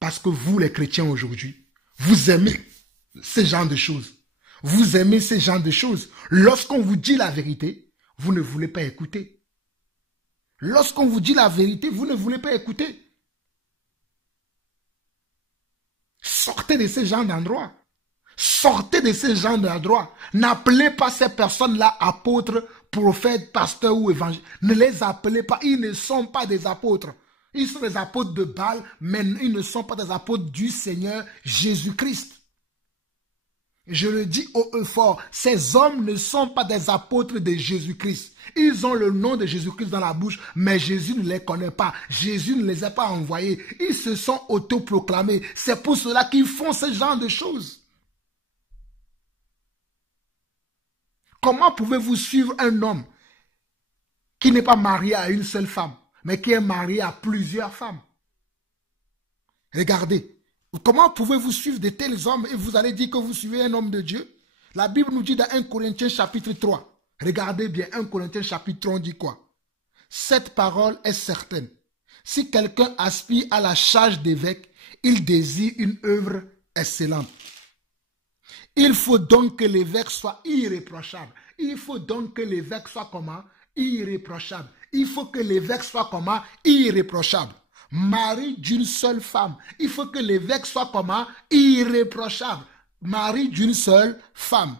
Parce que vous, les chrétiens aujourd'hui, vous aimez ce genre de choses. Vous aimez ce genre de choses. Lorsqu'on vous dit la vérité, vous ne voulez pas écouter. Lorsqu'on vous dit la vérité, vous ne voulez pas écouter. Sortez de ce genre d'endroit. Sortez de ce genre d'endroit. N'appelez pas ces personnes-là apôtres, prophètes, pasteurs ou évangélistes. Ne les appelez pas. Ils ne sont pas des apôtres. Ils sont des apôtres de Baal, mais ils ne sont pas des apôtres du Seigneur Jésus-Christ. Je le dis haut et fort, ces hommes ne sont pas des apôtres de Jésus-Christ. Ils ont le nom de Jésus-Christ dans la bouche, mais Jésus ne les connaît pas. Jésus ne les a pas envoyés. Ils se sont autoproclamés. C'est pour cela qu'ils font ce genre de choses. Comment pouvez-vous suivre un homme qui n'est pas marié à une seule femme, mais qui est marié à plusieurs femmes? Regardez. Comment pouvez-vous suivre de tels hommes et vous allez dire que vous suivez un homme de Dieu? La Bible nous dit dans 1 Corinthiens chapitre 3. Regardez bien, 1 Corinthiens chapitre 3, on dit quoi? Cette parole est certaine. Si quelqu'un aspire à la charge d'évêque, il désire une œuvre excellente. Il faut donc que l'évêque soit irréprochable. Il faut donc que l'évêque soit comment? Irréprochable. Il faut que l'évêque soit comment? Irréprochable. Mari d'une seule femme. Il faut que l'évêque soit comment? Irréprochable. Mari d'une seule femme.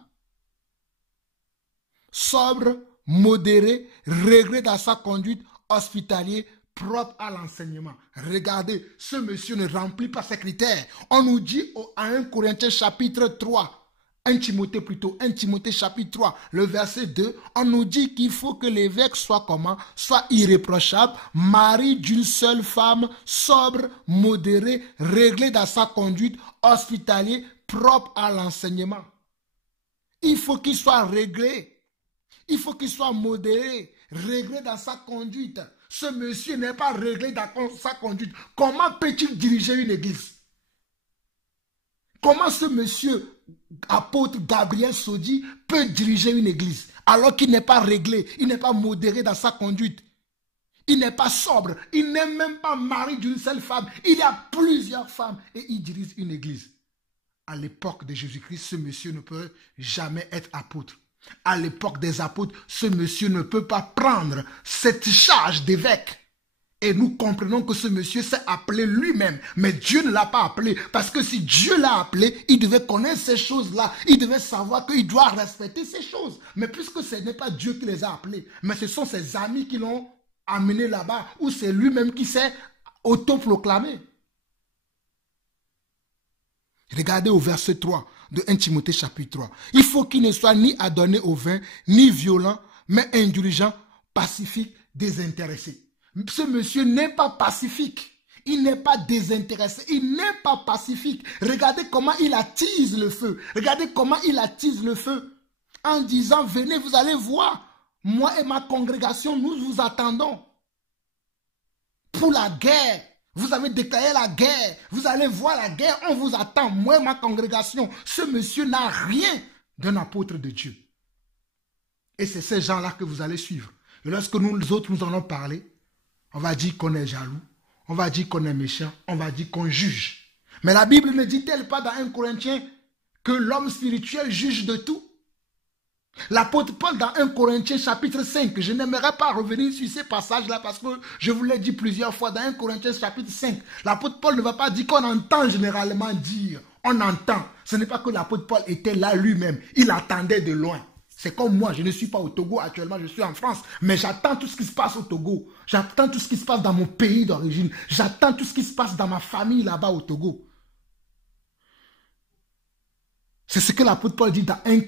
Sobre, modéré, réglé dans sa conduite, hospitalier, propre à l'enseignement. Regardez, ce monsieur ne remplit pas ces critères. On nous dit à 1 Corinthiens chapitre 3, 1 Timothée chapitre 3, le verset 2, on nous dit qu'il faut que l'évêque soit comment? Soit irréprochable, mari d'une seule femme, sobre, modéré, réglé dans sa conduite, hospitalier, propre à l'enseignement. Il faut qu'il soit réglé. Il faut qu'il soit modéré, réglé dans sa conduite. Ce monsieur n'est pas réglé dans sa conduite. Comment peut-il diriger une église? Comment ce monsieur, apôtre Gabriel Sodi, peut diriger une église alors qu'il n'est pas réglé, il n'est pas modéré dans sa conduite, il n'est pas sobre, il n'est même pas mari d'une seule femme, il y a plusieurs femmes et il dirige une église. À l'époque de Jésus-Christ, ce monsieur ne peut jamais être apôtre. À l'époque des apôtres, ce monsieur ne peut pas prendre cette charge d'évêque. Et nous comprenons que ce monsieur s'est appelé lui-même. Mais Dieu ne l'a pas appelé. Parce que si Dieu l'a appelé, il devait connaître ces choses-là. Il devait savoir qu'il doit respecter ces choses. Mais puisque ce n'est pas Dieu qui les a appelés, mais ce sont ses amis qui l'ont amené là-bas, ou c'est lui-même qui s'est autoproclamé. Regardez au verset 3 de 1 Timothée chapitre 3. Il faut qu'il ne soit ni adonné au vin, ni violent, mais indulgent, pacifique, désintéressé. Ce monsieur n'est pas pacifique. Il n'est pas désintéressé. Il n'est pas pacifique. Regardez comment il attise le feu. Regardez comment il attise le feu. En disant, venez, vous allez voir. Moi et ma congrégation, nous vous attendons. Pour la guerre. Vous avez déclaré la guerre. Vous allez voir la guerre. On vous attend. Moi et ma congrégation. Ce monsieur n'a rien d'un apôtre de Dieu. Et c'est ces gens-là que vous allez suivre. Et lorsque nous autres, nous en allons parler, on va dire qu'on est jaloux, on va dire qu'on est méchant, on va dire qu'on juge. Mais la Bible ne dit-elle pas dans 1 Corinthiens que l'homme spirituel juge de tout? L'apôtre Paul dans 1 Corinthiens chapitre 5, je n'aimerais pas revenir sur ces passages-là parce que je vous l'ai dit plusieurs fois dans 1 Corinthiens chapitre 5. L'apôtre Paul ne va pas dire qu'on entend généralement dire, on entend. Ce n'est pas que l'apôtre Paul était là lui-même, il attendait de loin. C'est comme moi, je ne suis pas au Togo actuellement, je suis en France, mais j'attends tout ce qui se passe au Togo. J'attends tout ce qui se passe dans mon pays d'origine. J'attends tout ce qui se passe dans ma famille là-bas au Togo. C'est ce que l'apôtre Paul dit dans 1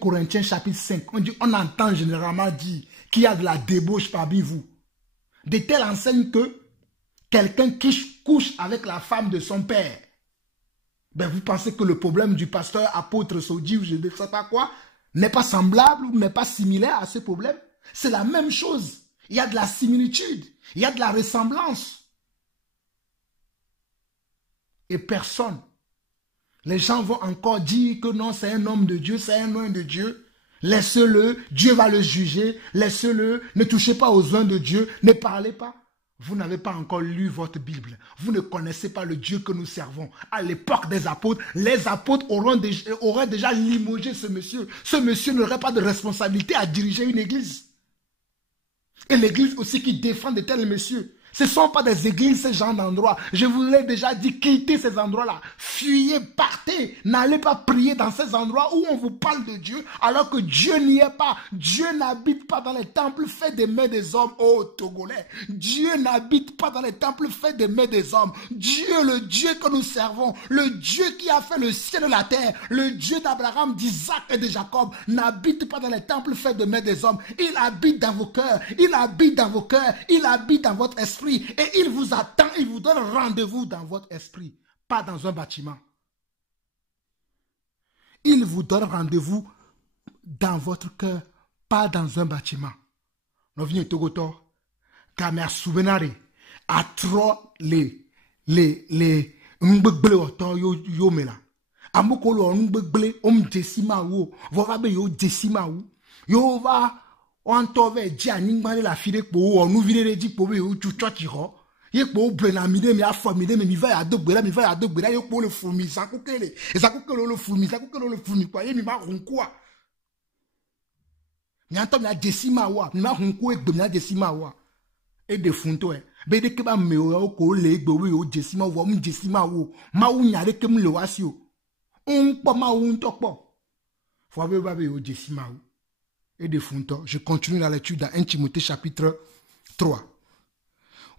Corinthiens chapitre 5. On dit, on entend généralement dire qu'il y a de la débauche parmi vous. De telle enseigne que quelqu'un qui couche avec la femme de son père. Ben, vous pensez que le problème du pasteur apôtre Sodi ou je ne sais pas quoi n'est pas semblable ou n'est pas similaire à ce problème? C'est la même chose. Il y a de la similitude. Il y a de la ressemblance. Et personne. Les gens vont encore dire que non, c'est un homme de Dieu, c'est un homme de Dieu. Laissez-le, Dieu va le juger. Laissez-le, ne touchez pas aux uns de Dieu, ne parlez pas. Vous n'avez pas encore lu votre Bible. Vous ne connaissez pas le Dieu que nous servons. À l'époque des apôtres, les apôtres auraient déjà limogé ce monsieur. Ce monsieur n'aurait pas de responsabilité à diriger une église. Et l'église aussi qui défend de tels messieurs. Ce ne sont pas des églises, ces genres d'endroits. Je vous l'ai déjà dit, quittez ces endroits-là. Fuyez, partez. N'allez pas prier dans ces endroits où on vous parle de Dieu alors que Dieu n'y est pas. Dieu n'habite pas dans les temples faits des mains des hommes. Oh, Togolais. Dieu n'habite pas dans les temples faits des mains des hommes. Dieu, le Dieu que nous servons, le Dieu qui a fait le ciel et la terre, le Dieu d'Abraham, d'Isaac et de Jacob, n'habite pas dans les temples faits des mains des hommes. Il habite dans vos cœurs. Il habite dans vos cœurs. Il habite dans votre esprit. Et il vous attend, il vous donne rendez-vous dans votre esprit, pas dans un bâtiment. Il vous donne rendez-vous dans votre cœur, pas dans un bâtiment. Nous venons Togoto, car mes souvenirs à trop les mbegle autant yo mela. Amokolo mbegle desima wo, vorabe yo desima wo, yo va. On t'avait dit à Ningmane la fille pour on nous vient dire pour eux tu tchotiro ye pour brenamide mais a formide mais mi va à deux bera yo pour le fourmi ça coukele et ça coukele le fourmi quoi ye mi ma ronkoa mi anto mi a desima wa mi ma ronko e gbe mi a desima wa e de funto e be de ke ba me o ko le gbe we o desima wa mu desima wo ma wu nyare ke mu le wa si o on po ma wu nto po fo ba be o desima wo et de Funto. Je continue la lecture dans 1 Timothée chapitre 3.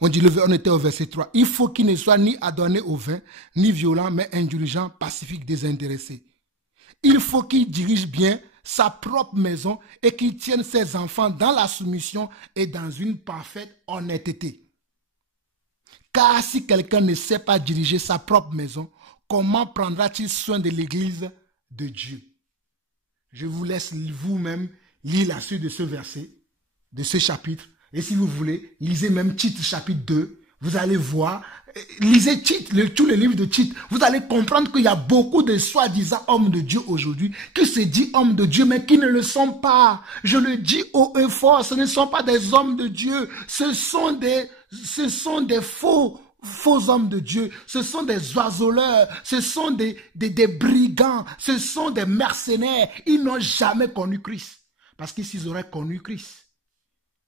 On était au verset 3. Il faut qu'il ne soit ni adonné au vin, ni violent, mais indulgent, pacifique, désintéressé. Il faut qu'il dirige bien sa propre maison et qu'il tienne ses enfants dans la soumission et dans une parfaite honnêteté. Car si quelqu'un ne sait pas diriger sa propre maison, comment prendra-t-il soin de l'église de Dieu? Je vous laisse vous-même lire la suite de ce verset, de ce chapitre. Et si vous voulez, lisez même Tite chapitre 2. Vous allez voir, lisez Tite, tous les livres de Tite. Vous allez comprendre qu'il y a beaucoup de soi-disant hommes de Dieu aujourd'hui qui se disent hommes de Dieu, mais qui ne le sont pas. Je le dis haut et fort, ce ne sont pas des hommes de Dieu. Ce sont des faux hommes de Dieu, ce sont des oiseleurs, ce sont des brigands, ce sont des mercenaires. Ils n'ont jamais connu Christ. Parce que s'ils auraient connu Christ,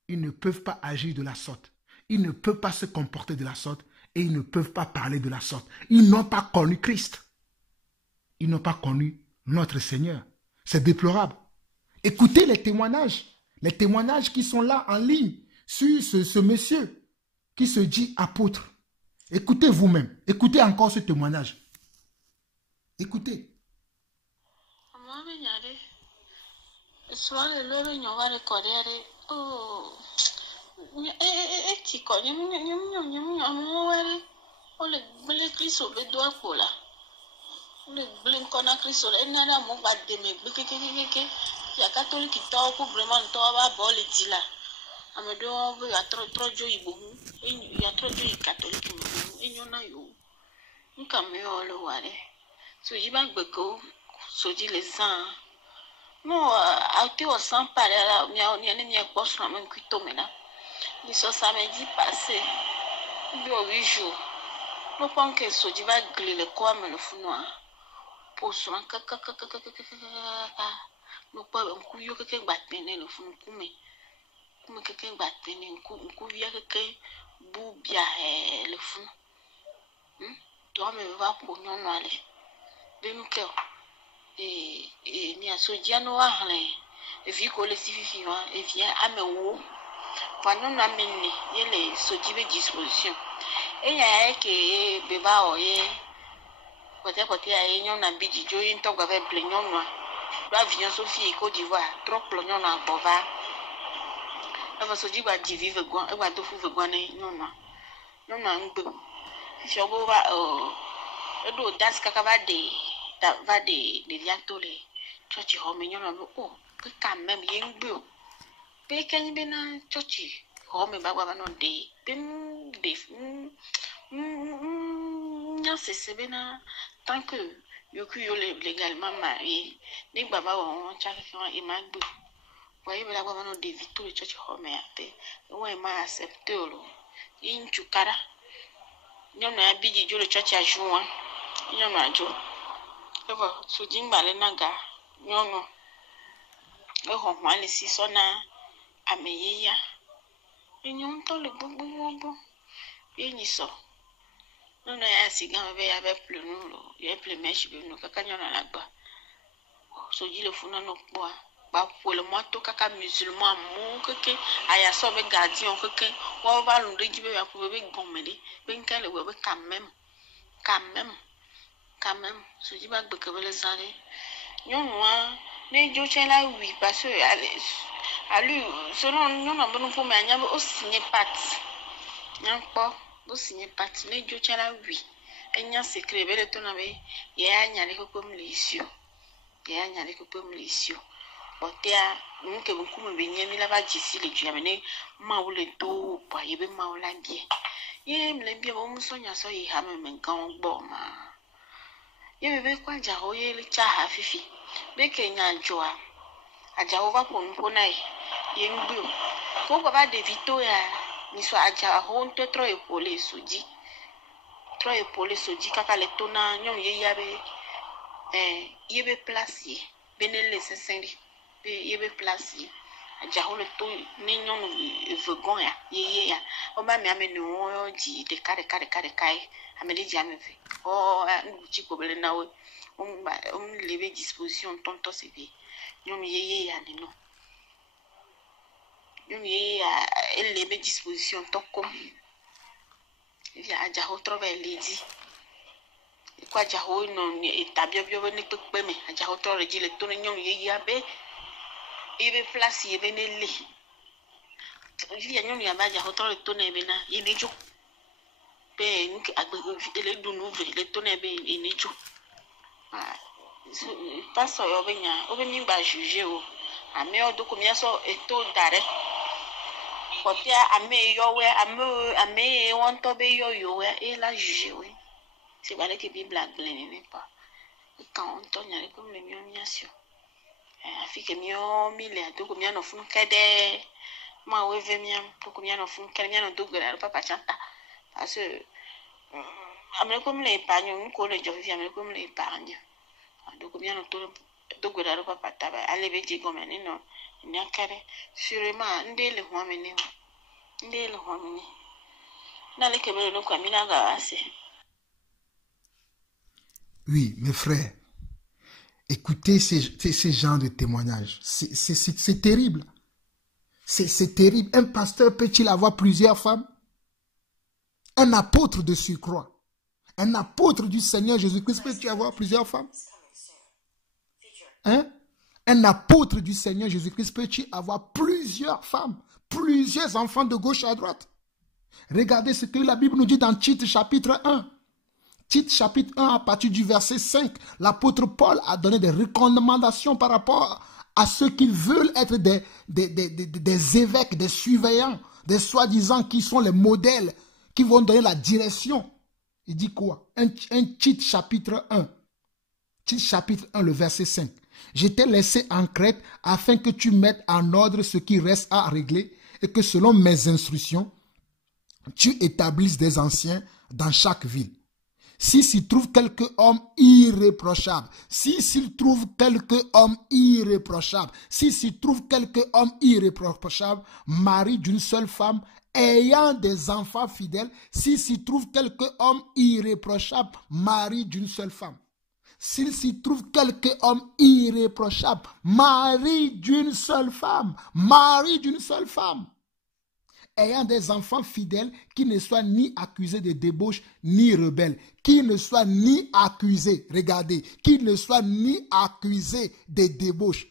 ils ne peuvent pas agir de la sorte. Ils ne peuvent pas se comporter de la sorte et ils ne peuvent pas parler de la sorte. Ils n'ont pas connu Christ. Ils n'ont pas connu notre Seigneur. C'est déplorable. Écoutez les témoignages qui sont là en ligne sur ce monsieur qui se dit apôtre. Écoutez vous-même. Écoutez encore ce témoignage. Écoutez. Non, tu as sans parler là, il y a pas sur même qui tombe là. Ils sont samedi passé, 8 jours. Nous pensons que ce va glisser le corps mais le fou noir. Pour son nous pas un coup yo que battre le fou comme que battre un coup via que boubia le fou. Toi me va pour non aller. Ben que et ni a sodia no ahlen e vi ko le sififi wa e vient amewo pa no na menni yele soji be disposition e ya ke be ba o ye côté ya nyon na biji jo yin to gwa ve ble nyon no ba avion Sophie Côte d'Ivoire trop nyon na bova e va soji gwa di vive gwa e gwa to fu ve gwa ne nyon na ngbe si obo ba e do das kaka va de bientôt les chochi home nyono no o que quand même yengbo pe kan bena chochi home bagwa no de bem de nya c'est bena tant que yoku yo légalement marié ni baba on chaka kan e magbo voyez bela bagwa no de vito le chochi home ape o e ma accepter lo in chukara nyono abiji jo le chochi ajuwa nyono ajo eva so jingba le naga nyono eho hwale si so na ameyeya enyon to le gbogbo enyi so no ya siga be ya be plenu lo ya plemesh be no kaka nyono na gba so jile funa no po ba pole moto kaka musulman mu keke aya so be gardien keke wo ba lu de jibe ya ko be gbomede be nkale we be quand même ce qui va beaucoup le zare nyonwa ne joche la oui parce que alu selon nyonwa bon pour me anya o signer pat nyanko o signer pat ne joche la oui enya secret be le to na be ye anya le ko mlisio otea nke bunku me be nyami la ba jisi le tu amene ma wo le to pa ye be ma wo la bie ye mle bie bo musonya so yi ha me ngan gbo ma ye be kwa jaho ye le cha hafifi be kenya joa ajaho va po nai ye ngbu ko baba de vito ya ni so ajaho nte tro e pole soji kaka le tona nyom ye ya be ye be place benele sesende be ye be place ajaho le to ni nyom vegon ya ye ya o ba mi ame no ji de kare kai ameli ji ame ve o nchi ko bele nawe leve disposition tonto c'est nyom ye ya ni no nyom ye ya leve disposition toko Il y a Adjaho trop lady. Et quoi, Adjaho non, et tabia bio ne peut pas, mais Adjaho trop dit le tour de yabe. Il veut place, il veut ne lit. Il y a un yaba, Adjaho trop le tour de bena, il est jo. Ben, il est d'un ouvre, le tour de ben, il est jo. Pastor, au venu bas juger. Ame o do combien so eto dare. Kotia ame yo we ame won to be yo we e la juger we. C'est pas que Bible a blâmé pas. Quand on tourne avec comme le miation. Afi que mio mille do combien no fun kede. Moi we ve mien pour combien no fun kede mien no do gora papa chanta. Parce que ame comme l'épargne on ko le jovi ame comme l'épargne. Do combien no to dogora papa taba alebe jigomeni no nyakare surema ndele hwamene na le kebele no kwa mina ga ase. Oui, mes frères, écoutez ces genres de témoignages. C'est terrible. C'est terrible. Un pasteur peut-il avoir plusieurs femmes? Un apôtre de surcroît. Un apôtre du Seigneur Jésus-Christ peut-il avoir plusieurs femmes? Hein? Un apôtre du Seigneur Jésus-Christ peut-il avoir plusieurs femmes, plusieurs enfants de gauche à droite? Regardez ce que la Bible nous dit dans Tite chapitre 1. Tite chapitre 1 à partir du verset 5. L'apôtre Paul a donné des recommandations par rapport à ceux qui veulent être des évêques, des surveillants, des soi-disant qui sont les modèles, qui vont donner la direction. Il dit quoi? Un Tite chapitre 1. Tite chapitre 1, le verset 5. Je t'ai laissé en Crète afin que tu mettes en ordre ce qui reste à régler et que selon mes instructions, tu établisses des anciens dans chaque ville. Si s'y trouve quelque homme irréprochable, si s'y trouve quelque homme irréprochable, si s'y trouve quelque homme irréprochable, mari d'une seule femme, ayant des enfants fidèles, si s'y trouve quelque homme irréprochable, mari d'une seule femme. S'il s'y trouve quelque homme irréprochable, mari d'une seule femme, ayant des enfants fidèles qui ne soient ni accusés de débauche ni rebelles, qui ne soient ni accusés, regardez, qui ne soient ni accusés de débauche.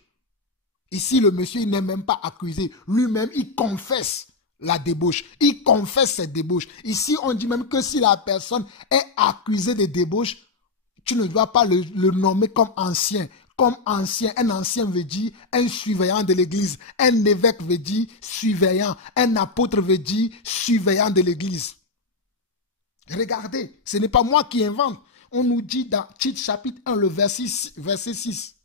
Ici, le monsieur, il n'est même pas accusé. Lui-même, il confesse la débauche. Il confesse cette débauche. Ici, on dit même que si la personne est accusée de débauche, tu ne dois pas le nommer comme ancien. Comme ancien, un ancien veut dire un surveillant de l'église. Un évêque veut dire surveillant. Un apôtre veut dire surveillant de l'église. Regardez, ce n'est pas moi qui invente. On nous dit dans Tite chapitre 1, le verset 6.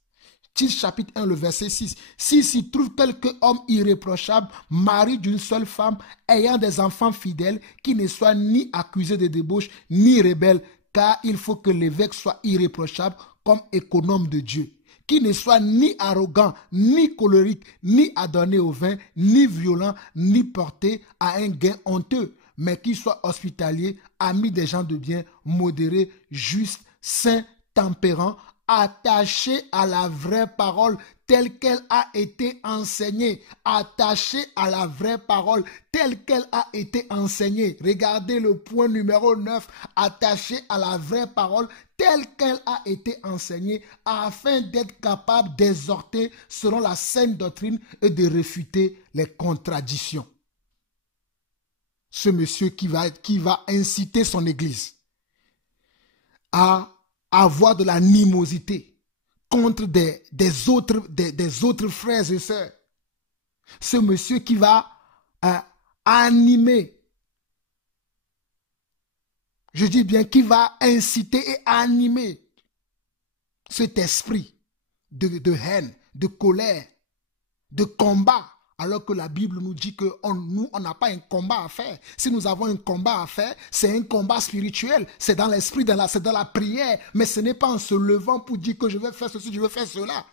Tite chapitre 1, le verset 6. Si s'y trouve quelque homme irréprochable, mari d'une seule femme, ayant des enfants fidèles, qui ne soient ni accusés de débauche, ni rebelles, car il faut que l'évêque soit irréprochable comme économe de Dieu, qui ne soit ni arrogant, ni colérique, ni adonné au vin, ni violent, ni porté à un gain honteux, mais qui soit hospitalier, ami des gens de bien, modéré, juste, saint, tempérant, attaché à la vraie parole telle qu'elle a été enseignée. Attaché à la vraie parole telle qu'elle a été enseignée. Regardez le point numéro 9. Attaché à la vraie parole telle qu'elle a été enseignée afin d'être capable d'exhorter selon la saine doctrine et de réfuter les contradictions. Ce monsieur qui va inciter son église à avoir de l'animosité contre des autres frères et sœurs. Ce monsieur qui va animer, je dis bien qui va inciter et animer cet esprit de haine, de colère, de combat. Alors que la Bible nous dit que nous, on n'a pas un combat à faire. Si nous avons un combat à faire, c'est un combat spirituel. C'est dans l'esprit, c'est dans la prière. Mais ce n'est pas en se levant pour dire que je vais faire ceci, je vais faire cela.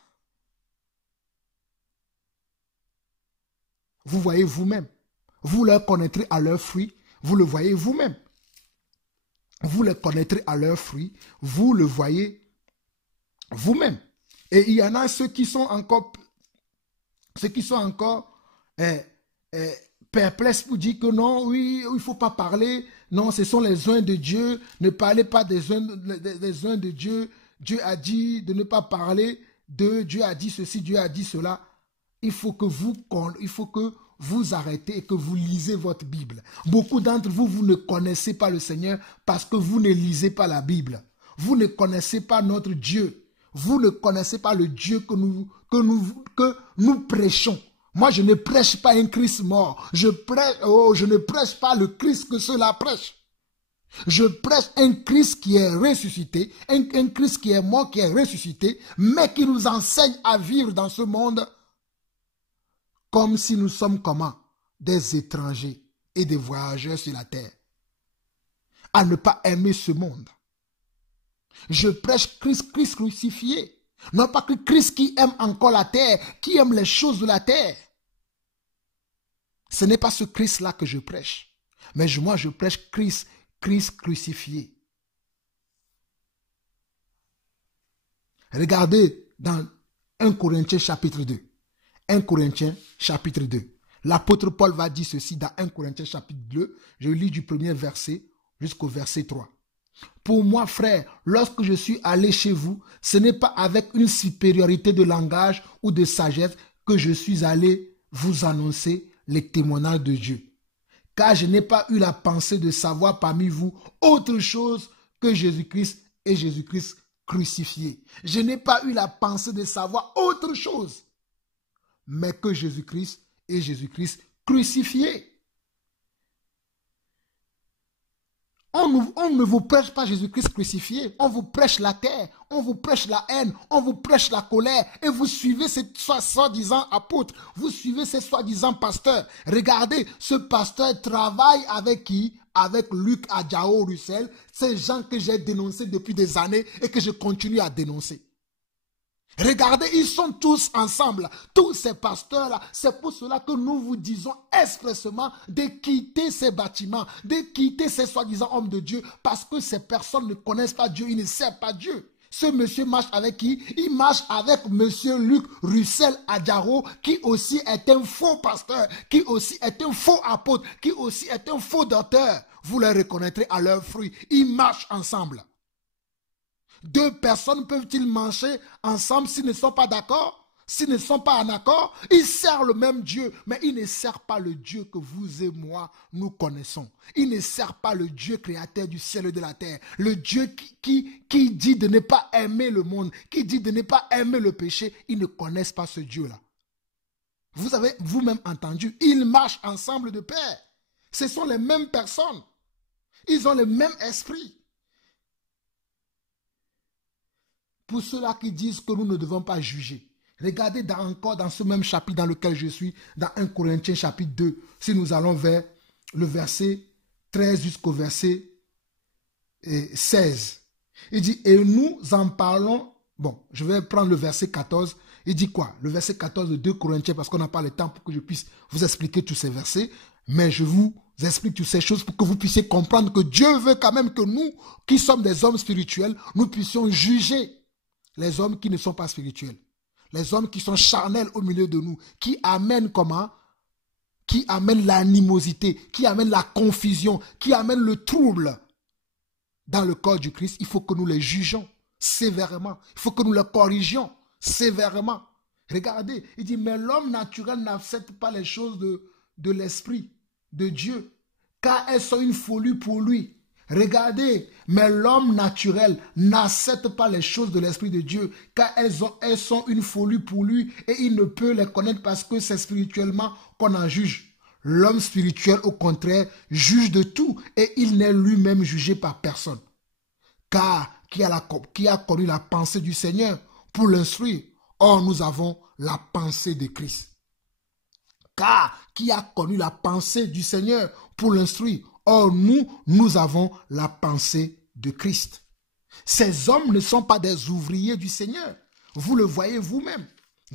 Vous voyez vous-même. Vous les connaîtrez à leurs fruits. Vous le voyez vous-même. Vous les connaîtrez à leurs fruits. Vous le voyez vous-même. Et il y en a ceux qui sont encore perplexe pour dire que non, oui, il ne faut pas parler non, ce sont les oins de Dieu, ne parlez pas des oins de Dieu, Dieu a dit de ne pas parler de, Dieu a dit ceci, Dieu a dit cela. Il faut que vous arrêtez et que vous lisez votre Bible. Beaucoup d'entre vous, vous ne connaissez pas le Seigneur parce que vous ne lisez pas la Bible. Vous ne connaissez pas notre Dieu. Vous ne connaissez pas le Dieu que nous prêchons. Moi, je ne prêche pas un Christ mort. Je ne prêche pas le Christ que ceux-là prêchent. Je prêche un Christ qui est ressuscité, un Christ qui est mort, qui est ressuscité, mais qui nous enseigne à vivre dans ce monde comme si nous sommes comment? Des étrangers et des voyageurs sur la terre. À ne pas aimer ce monde. Je prêche Christ crucifié. Non pas que Christ qui aime encore la terre, qui aime les choses de la terre. Ce n'est pas ce Christ-là que je prêche. Mais moi, je prêche Christ crucifié. Regardez dans 1 Corinthiens chapitre 2. 1 Corinthiens chapitre 2. L'apôtre Paul va dire ceci dans 1 Corinthiens chapitre 2. Je lis du premier verset jusqu'au verset 3. Pour moi, frère, lorsque je suis allé chez vous, ce n'est pas avec une supériorité de langage ou de sagesse que je suis allé vous annoncer les témoignages de Dieu. Car je n'ai pas eu la pensée de savoir parmi vous autre chose que Jésus-Christ et Jésus-Christ crucifié. Je n'ai pas eu la pensée de savoir autre chose, mais que Jésus-Christ et Jésus-Christ crucifié. On ne vous prêche pas Jésus-Christ crucifié. On vous prêche la terre, on vous prêche la haine, on vous prêche la colère. Et vous suivez ces soi-disant apôtres, vous suivez ces soi-disant pasteurs. Regardez, ce pasteur travaille avec qui? Avec Luc Adjao Russell, ces gens que j'ai dénoncés depuis des années et que je continue à dénoncer. Regardez, ils sont tous ensemble, tous ces pasteurs-là. C'est pour cela que nous vous disons expressément de quitter ces bâtiments, de quitter ces soi-disant hommes de Dieu, parce que ces personnes ne connaissent pas Dieu, ils ne servent pas Dieu. Ce monsieur marche avec qui? Il marche avec monsieur Luc Russell Adjaro, qui aussi est un faux pasteur, qui aussi est un faux apôtre, qui aussi est un faux docteur. Vous les reconnaîtrez à leurs fruits. Ils marchent ensemble. Deux personnes peuvent-ils marcher ensemble s'ils ne sont pas d'accord? S'ils ne sont pas en accord? Ils servent le même Dieu, mais ils ne servent pas le Dieu que vous et moi, nous connaissons. Ils ne servent pas le Dieu créateur du ciel et de la terre. Le Dieu qui dit de ne pas aimer le monde, qui dit de ne pas aimer le péché. Ils ne connaissent pas ce Dieu-là. Vous avez vous-même entendu, ils marchent ensemble de pair. Ce sont les mêmes personnes. Ils ont le même esprit. Pour ceux-là qui disent que nous ne devons pas juger, regardez encore dans ce même chapitre dans lequel je suis, dans 1 Corinthiens chapitre 2, si nous allons vers le verset 13 jusqu'au verset 16. Il dit, et nous en parlons, bon, je vais prendre le verset 14, il dit quoi? Le verset 14 de 2 Corinthiens, parce qu'on n'a pas le temps pour que je puisse vous expliquer tous ces versets, mais je vous explique toutes ces choses pour que vous puissiez comprendre que Dieu veut quand même que nous, qui sommes des hommes spirituels, nous puissions juger les hommes qui ne sont pas spirituels. Les hommes qui sont charnels au milieu de nous. Qui amènent comment? Qui amènent l'animosité. Qui amènent la confusion. Qui amènent le trouble. Dans le corps du Christ, il faut que nous les jugeons sévèrement. Il faut que nous les corrigions sévèrement. Regardez, il dit, mais l'homme naturel n'accepte pas les choses de l'esprit de Dieu. Car elles sont une folie pour lui. Regardez, mais l'homme naturel n'accepte pas les choses de l'Esprit de Dieu, car elles sont une folie pour lui et il ne peut les connaître parce que c'est spirituellement qu'on en juge. L'homme spirituel, au contraire, juge de tout et il n'est lui-même jugé par personne. Car qui a connu la pensée du Seigneur pour l'instruire? Or, nous avons la pensée de Christ. Car qui a connu la pensée du Seigneur pour l'instruire? Or, nous avons la pensée de Christ. Ces hommes ne sont pas des ouvriers du Seigneur. Vous le voyez vous-même.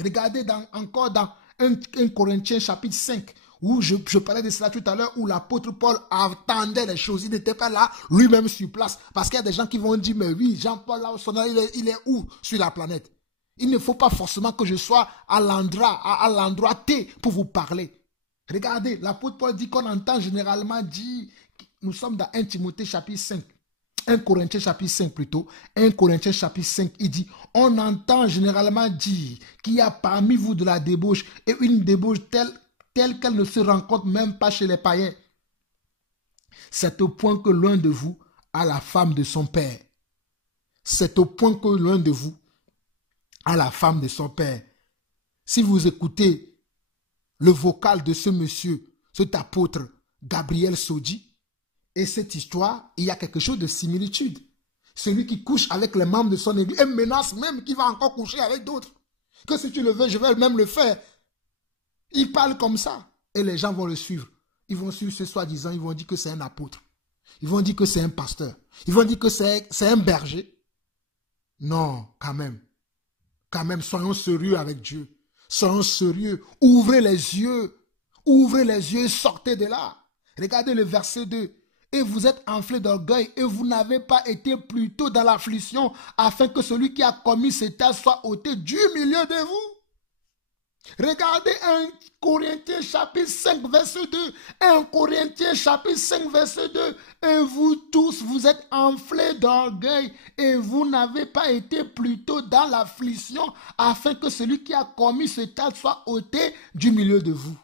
Regardez encore dans 1 Corinthiens chapitre 5, où je parlais de cela tout à l'heure, où l'apôtre Paul attendait les choses. Il n'était pas là, lui-même sur place. Parce qu'il y a des gens qui vont dire, mais oui, Jean-Paul, là, il est où sur la planète? Il ne faut pas forcément que je sois à l'endroit T pour vous parler. Regardez, l'apôtre Paul dit qu'on entend généralement dire nous sommes dans 1 Timothée chapitre 5. 1 Corinthiens chapitre 5 plutôt. 1 Corinthiens chapitre 5, il dit, on entend généralement dire qu'il y a parmi vous de la débauche et une débauche telle qu'elle ne se rencontre même pas chez les païens. C'est au point que l'un de vous a la femme de son père. C'est au point que l'un de vous a la femme de son père. Si vous écoutez le vocal de ce monsieur, cet apôtre Gabriel Sodji, et cette histoire, il y a quelque chose de similitude. Celui qui couche avec les membres de son église et menace même qu'il va encore coucher avec d'autres. Que si tu le veux, je vais même le faire. Il parle comme ça. Et les gens vont le suivre. Ils vont suivre ce soi-disant, ils vont dire que c'est un apôtre. Ils vont dire que c'est un pasteur. Ils vont dire que c'est un berger. Non, quand même. Quand même, soyons sérieux avec Dieu. Soyons sérieux. Ouvrez les yeux. Ouvrez les yeux et sortez de là. Regardez le verset 2. Et vous êtes enflés d'orgueil et vous n'avez pas été plutôt dans l'affliction afin que celui qui a commis cet acte soit ôté du milieu de vous. Regardez 1 Corinthiens chapitre 5 verset 2. 1 Corinthiens chapitre 5 verset 2. Et vous tous, vous êtes enflés d'orgueil et vous n'avez pas été plutôt dans l'affliction afin que celui qui a commis cet acte soit ôté du milieu de vous.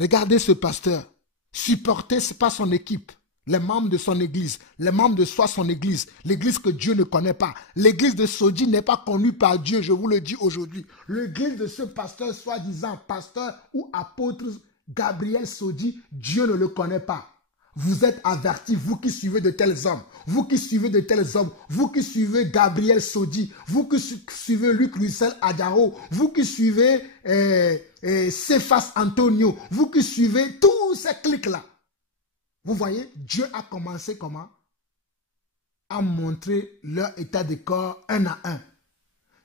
Regardez ce pasteur. Supporter, ce n'est pas son équipe. Les membres de son église, les membres de son église, l'église que Dieu ne connaît pas. L'église de Sodji n'est pas connue par Dieu, je vous le dis aujourd'hui. L'église de ce pasteur, soi-disant pasteur ou apôtre Gabriel Sodji, Dieu ne le connaît pas. Vous êtes avertis, vous qui suivez de tels hommes, vous qui suivez de tels hommes, vous qui suivez Gabriel Sodji, vous qui suivez Luc Russell Adjaro, vous qui suivez Cephas Antonio, vous qui suivez tous ces clics-là. Vous voyez, Dieu a commencé comment? À montrer leur état de corps un à un.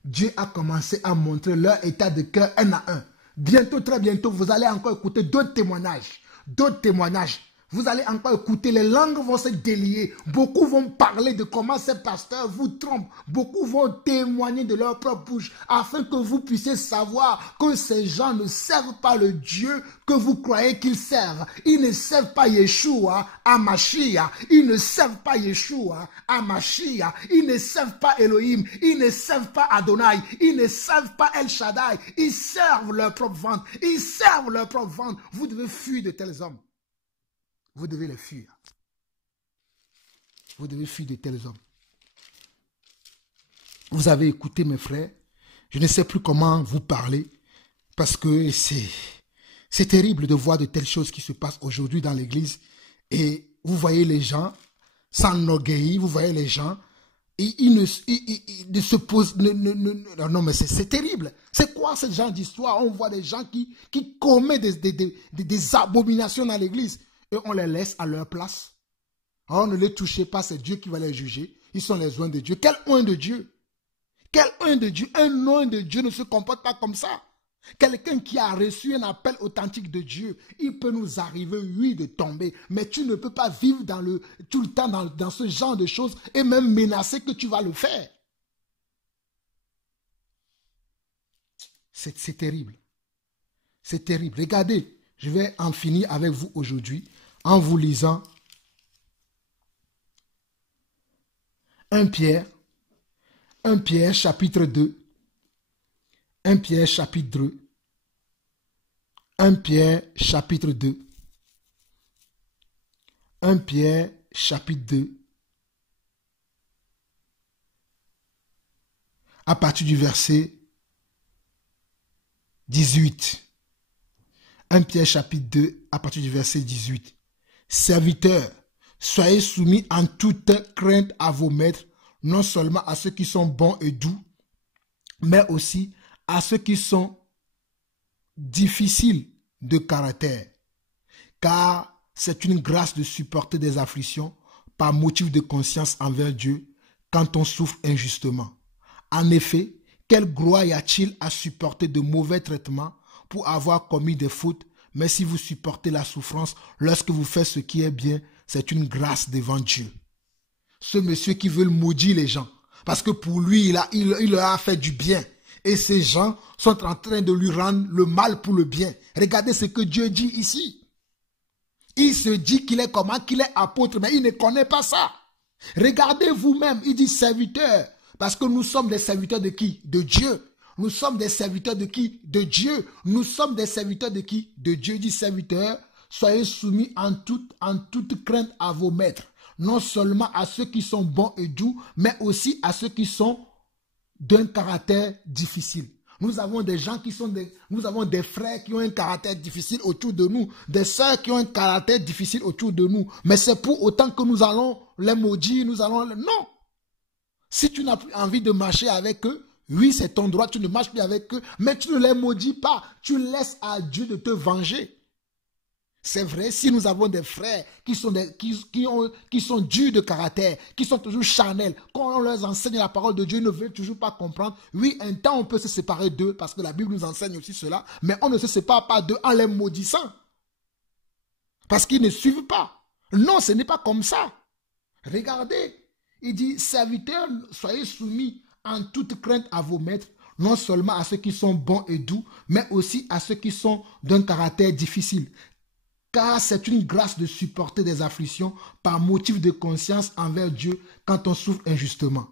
Dieu a commencé à montrer leur état de cœur un à un. Bientôt, très bientôt, vous allez encore écouter d'autres témoignages. D'autres témoignages. Vous allez encore écouter, les langues vont se délier. Beaucoup vont parler de comment ces pasteurs vous trompent. Beaucoup vont témoigner de leur propre bouche afin que vous puissiez savoir que ces gens ne servent pas le Dieu que vous croyez qu'ils servent. Ils ne servent pas Yeshua à Mashiach. Ils ne servent pas Yeshua à Mashiach. Ils ne servent pas Elohim. Ils ne servent pas Adonai. Ils ne servent pas El Shaddai. Ils servent leur propre ventre. Ils servent leur propre ventre. Vous devez fuir de tels hommes. Vous devez les fuir. Vous devez fuir de tels hommes. Vous avez écouté mes frères. Je ne sais plus comment vous parler. Parce que c'est terrible de voir de telles choses qui se passent aujourd'hui dans l'église. Et vous voyez les gens s'enorgueillir. Vous voyez les gens. Et ils ne se posent... Non mais c'est terrible. C'est quoi ce genre d'histoire? On voit des gens qui commettent des abominations dans l'église. Et on les laisse à leur place. Alors ne les touchez pas, c'est Dieu qui va les juger. Ils sont les oints de Dieu. Quel oint de Dieu? Quel oint de Dieu? Un oint de Dieu ne se comporte pas comme ça. Quelqu'un qui a reçu un appel authentique de Dieu, il peut nous arriver, oui, de tomber. Mais tu ne peux pas vivre tout le temps dans ce genre de choses et même menacer que tu vas le faire. C'est terrible. C'est terrible. Regardez, je vais en finir avec vous aujourd'hui en vous lisant 1 Pierre chapitre 2. 1 Pierre chapitre 2. 1 Pierre chapitre 2. 1 Pierre chapitre 2. À partir du verset 18. 1 Pierre chapitre 2, à partir du verset 18. Serviteurs, soyez soumis en toute crainte à vos maîtres, non seulement à ceux qui sont bons et doux, mais aussi à ceux qui sont difficiles de caractère. Car c'est une grâce de supporter des afflictions par motif de conscience envers Dieu quand on souffre injustement. En effet, quelle gloire y a-t-il à supporter de mauvais traitements pour avoir commis des fautes, mais si vous supportez la souffrance lorsque vous faites ce qui est bien, c'est une grâce devant Dieu. Ce monsieur qui veut maudire les gens, parce que pour lui, il leur a fait du bien. Et ces gens sont en train de lui rendre le mal pour le bien. Regardez ce que Dieu dit ici. Il se dit qu'il est comment? Qu'il est apôtre, mais il ne connaît pas ça. Regardez vous-même, il dit serviteur, parce que nous sommes des serviteurs de qui? De Dieu. Nous sommes des serviteurs de qui? De Dieu. Nous sommes des serviteurs de qui? De Dieu. Il dit serviteur, soyez soumis en toute crainte à vos maîtres, non seulement à ceux qui sont bons et doux, mais aussi à ceux qui sont d'un caractère difficile. Nous avons des gens qui sont nous avons des frères qui ont un caractère difficile autour de nous, des sœurs qui ont un caractère difficile autour de nous. Mais c'est pour autant que nous allons les maudire, non. Si tu n'as plus envie de marcher avec eux, oui, c'est ton droit, tu ne marches plus avec eux, mais tu ne les maudis pas. Tu laisses à Dieu de te venger. C'est vrai, si nous avons des frères qui sont durs de caractère, qui sont toujours charnels, quand on leur enseigne la parole de Dieu, ils ne veulent toujours pas comprendre. Oui, un temps on peut se séparer d'eux, parce que la Bible nous enseigne aussi cela, mais on ne se sépare pas d'eux en les maudissant. Parce qu'ils ne suivent pas. Non, ce n'est pas comme ça. Regardez, il dit, serviteurs, soyez soumis en toute crainte à vos maîtres, non seulement à ceux qui sont bons et doux, mais aussi à ceux qui sont d'un caractère difficile. Car c'est une grâce de supporter des afflictions par motif de conscience envers Dieu quand on souffre injustement.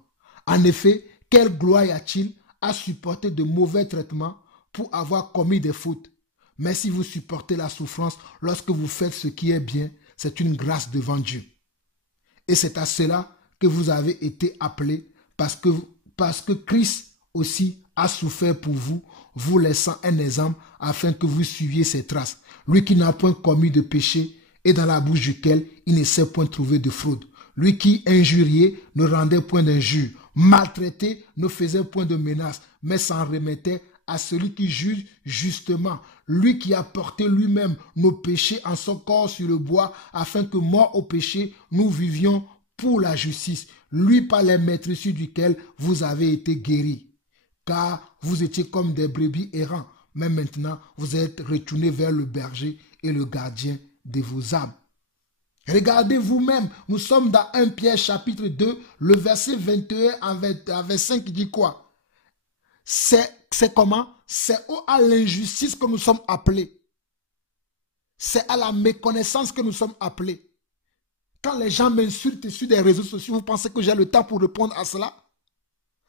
En effet, quelle gloire y a-t-il à supporter de mauvais traitements pour avoir commis des fautes? Mais si vous supportez la souffrance lorsque vous faites ce qui est bien, c'est une grâce devant Dieu. Et c'est à cela que vous avez été appelés, parce que Christ aussi a souffert pour vous, vous laissant un exemple afin que vous suiviez ses traces. Lui qui n'a point commis de péché et dans la bouche duquel il ne s'est point trouvé de fraude. Lui qui injuriait ne rendait point d'injure, maltraité ne faisait point de menace, mais s'en remettait à celui qui juge justement. Lui qui a porté lui-même nos péchés en son corps sur le bois, afin que morts au péché, nous vivions pour la justice. Lui par les maîtresses duquel vous avez été guéris. Car vous étiez comme des brebis errants, mais maintenant vous êtes retournés vers le berger et le gardien de vos âmes. Regardez vous-même, nous sommes dans 1 Pierre chapitre 2, le verset 21 à 25 qui dit quoi? C'est comment? C'est à l'injustice que nous sommes appelés. C'est à la méconnaissance que nous sommes appelés. Quand les gens m'insultent sur des réseaux sociaux, vous pensez que j'ai le temps pour répondre à cela?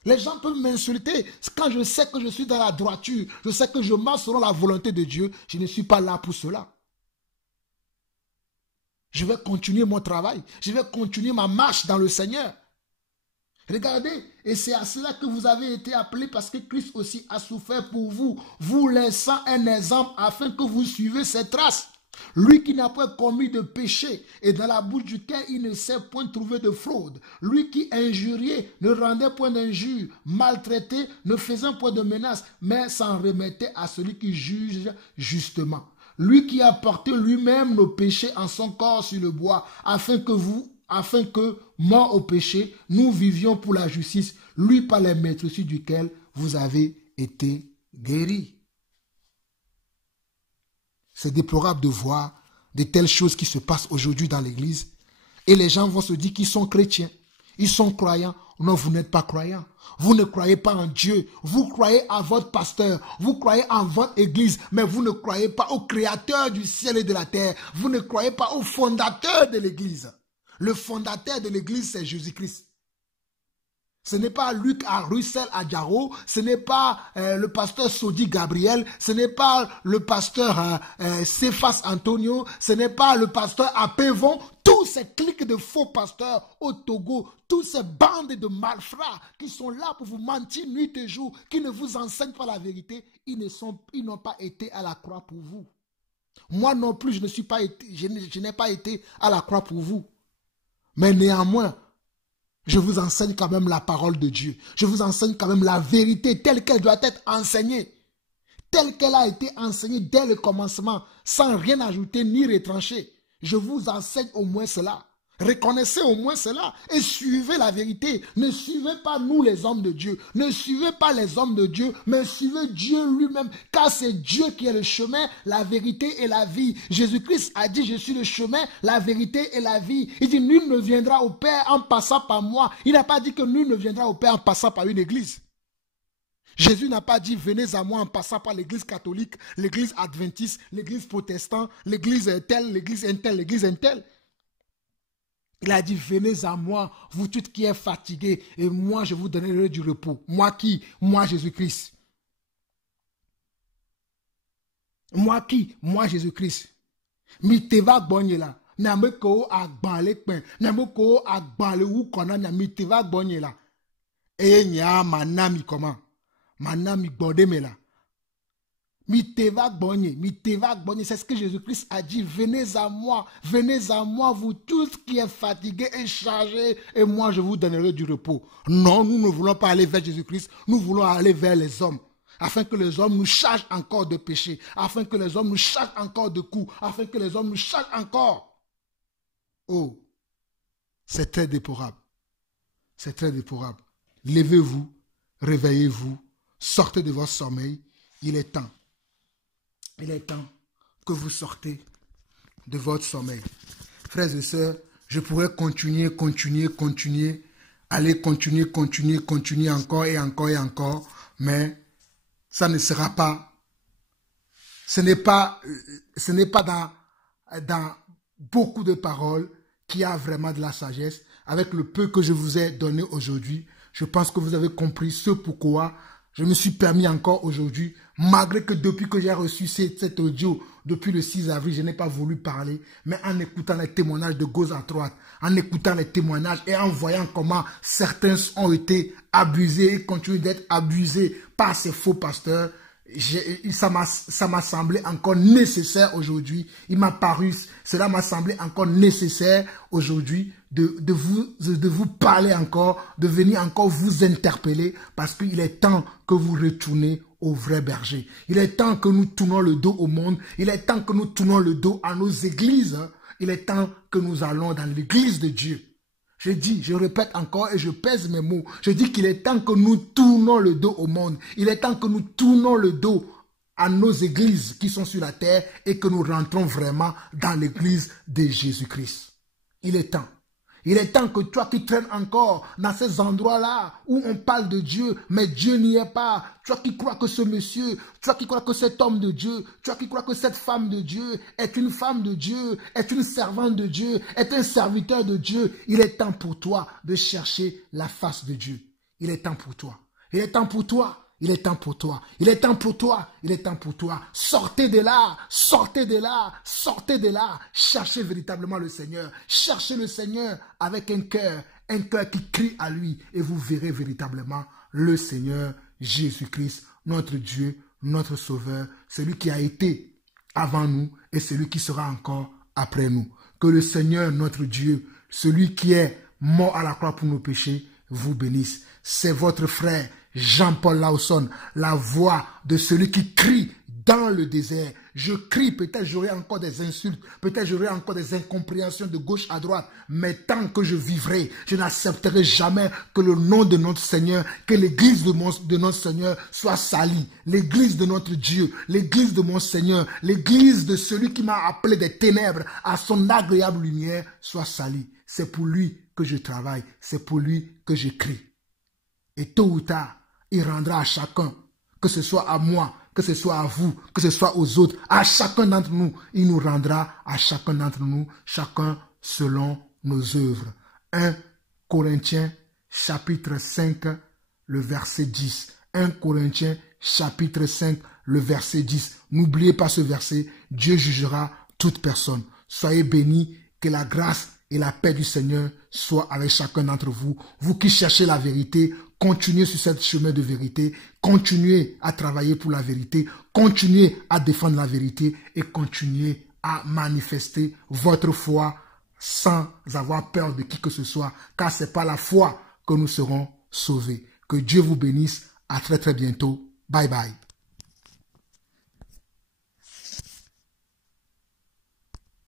Les gens peuvent m'insulter. Quand je sais que je suis dans la droiture, je sais que je marche selon la volonté de Dieu, je ne suis pas là pour cela. Je vais continuer mon travail. Je vais continuer ma marche dans le Seigneur. Regardez, et c'est à cela que vous avez été appelés, parce que Christ aussi a souffert pour vous, vous laissant un exemple afin que vous suivez ses traces. Lui qui n'a point commis de péché et dans la bouche duquel il ne s'est point trouvé de fraude. Lui qui injuriait ne rendait point d'injure, maltraité ne faisait point de menace, mais s'en remettait à celui qui juge justement. Lui qui a porté lui-même nos péchés en son corps sur le bois, afin que, morts au péché, nous vivions pour la justice, lui par les maîtresses duquel vous avez été guéris. C'est déplorable de voir de telles choses qui se passent aujourd'hui dans l'église. Et les gens vont se dire qu'ils sont chrétiens, ils sont croyants. Non, vous n'êtes pas croyants. Vous ne croyez pas en Dieu. Vous croyez à votre pasteur. Vous croyez en votre église. Mais vous ne croyez pas au créateur du ciel et de la terre. Vous ne croyez pas au fondateur de l'église. Le fondateur de l'église, c'est Jésus-Christ. Ce n'est pas Luc à Russell à Jaro, ce n'est pas le pasteur Sodi Gabriel, ce n'est pas le pasteur Cephas Antonio, ce n'est pas le pasteur à Pévon. Tous ces cliques de faux pasteurs au Togo, toutes ces bandes de malfrats qui sont là pour vous mentir nuit et jour, qui ne vous enseignent pas la vérité, ils n'ont pas été à la croix pour vous. Moi non plus, je n'ai pas été à la croix pour vous. Mais néanmoins, je vous enseigne quand même la parole de Dieu. Je vous enseigne quand même la vérité telle qu'elle doit être enseignée. Telle qu'elle a été enseignée dès le commencement, sans rien ajouter ni retrancher. Je vous enseigne au moins cela. Reconnaissez au moins cela et suivez la vérité. Ne suivez pas nous les hommes de Dieu. Ne suivez pas les hommes de Dieu, mais suivez Dieu lui-même. Car c'est Dieu qui est le chemin, la vérité et la vie. Jésus-Christ a dit, je suis le chemin, la vérité et la vie. Il dit, nul ne viendra au Père en passant par moi. Il n'a pas dit que nul ne viendra au Père en passant par une église. Jésus n'a pas dit venez à moi en passant par l'église catholique, l'église adventiste, l'église protestante, l'église telle, l'église telle, l'église telle. Il a dit venez à moi, vous tous qui êtes fatigués, et moi je vous donnerai du repos. Moi qui? Moi Jésus-Christ. Moi qui? Moi Jésus-Christ. Mi teva gbonye la. Nyame ko agban le pen. Nyame ko agban le wu kona mi teva gbonye la. E nya manami comment? Manami gbode me la. Mi teva gbonye, c'est ce que Jésus-Christ a dit. Venez à moi, vous tous qui êtes fatigués et chargés, et moi je vous donnerai du repos. Non, nous ne voulons pas aller vers Jésus-Christ, nous voulons aller vers les hommes. Afin que les hommes nous chargent encore de péché, afin que les hommes nous chargent encore de coups, afin que les hommes nous chargent encore. Oh, c'est très déplorable. C'est très déplorable. Levez-vous, réveillez-vous, sortez de votre sommeil. Il est temps. Il est temps que vous sortez de votre sommeil. Frères et sœurs, je pourrais continuer, aller continuer encore et encore, mais ça ne sera pas, ce n'est pas dans beaucoup de paroles qu'il y a vraiment de la sagesse. Avec le peu que je vous ai donné aujourd'hui, je pense que vous avez compris ce pourquoi je me suis permis encore aujourd'hui, malgré que depuis que j'ai reçu cet audio, depuis le 6 avril, je n'ai pas voulu parler, mais en écoutant les témoignages de gauche à droite, en écoutant les témoignages et en voyant comment certains ont été abusés et continuent d'être abusés par ces faux pasteurs, ça m'a semblé encore nécessaire aujourd'hui. Cela m'a semblé encore nécessaire aujourd'hui de vous parler encore, de venir encore vous interpeller, parce qu'il est temps que vous retournez au vrai berger. Il est temps que nous tournons le dos au monde. Il est temps que nous tournons le dos à nos églises. Il est temps que nous allons dans l'église de Dieu. Je répète encore et je pèse mes mots. Je dis qu'il est temps que nous tournons le dos au monde. Il est temps que nous tournons le dos à nos églises qui sont sur la terre et que nous rentrons vraiment dans l'église de Jésus-Christ. Il est temps. Il est temps que toi qui traînes encore dans ces endroits-là où on parle de Dieu, mais Dieu n'y est pas. Toi qui crois que ce monsieur, toi qui crois que cet homme de Dieu, toi qui crois que cette femme de Dieu est une femme de Dieu, est une servante de Dieu, est un serviteur de Dieu, il est temps pour toi de chercher la face de Dieu. Il est temps pour toi. Il est temps pour toi. Il est temps pour toi, il est temps pour toi, il est temps pour toi. Sortez de là, sortez de là, sortez de là. Cherchez véritablement le Seigneur. Cherchez le Seigneur avec un cœur qui crie à lui. Et vous verrez véritablement le Seigneur Jésus-Christ, notre Dieu, notre Sauveur, celui qui a été avant nous et celui qui sera encore après nous. Que le Seigneur, notre Dieu, celui qui est mort à la croix pour nos péchés, vous bénisse. C'est votre frère Jean-Paul Lawson, la voix de celui qui crie dans le désert. Je crie, peut-être j'aurai encore des insultes, peut-être j'aurai encore des incompréhensions de gauche à droite, mais tant que je vivrai, je n'accepterai jamais que le nom de notre Seigneur, que l'église de notre Seigneur soit salie. L'église de notre Dieu, l'église de mon Seigneur, l'église de celui qui m'a appelé des ténèbres à son agréable lumière soit salie. C'est pour lui que je travaille, c'est pour lui que je crie. Et tôt ou tard, il rendra à chacun, que ce soit à moi, que ce soit à vous, que ce soit aux autres, à chacun d'entre nous, il nous rendra à chacun d'entre nous, chacun selon nos œuvres. 1 Corinthiens chapitre 5, le verset 10. 1 Corinthiens chapitre 5, le verset 10. N'oubliez pas ce verset, Dieu jugera toute personne. Soyez bénis, que la grâce et la paix du Seigneur soient avec chacun d'entre vous. Vous qui cherchez la vérité, continuez sur ce chemin de vérité, continuez à travailler pour la vérité, continuez à défendre la vérité et continuez à manifester votre foi sans avoir peur de qui que ce soit, car c'est par la foi que nous serons sauvés. Que Dieu vous bénisse. À très très bientôt. Bye bye.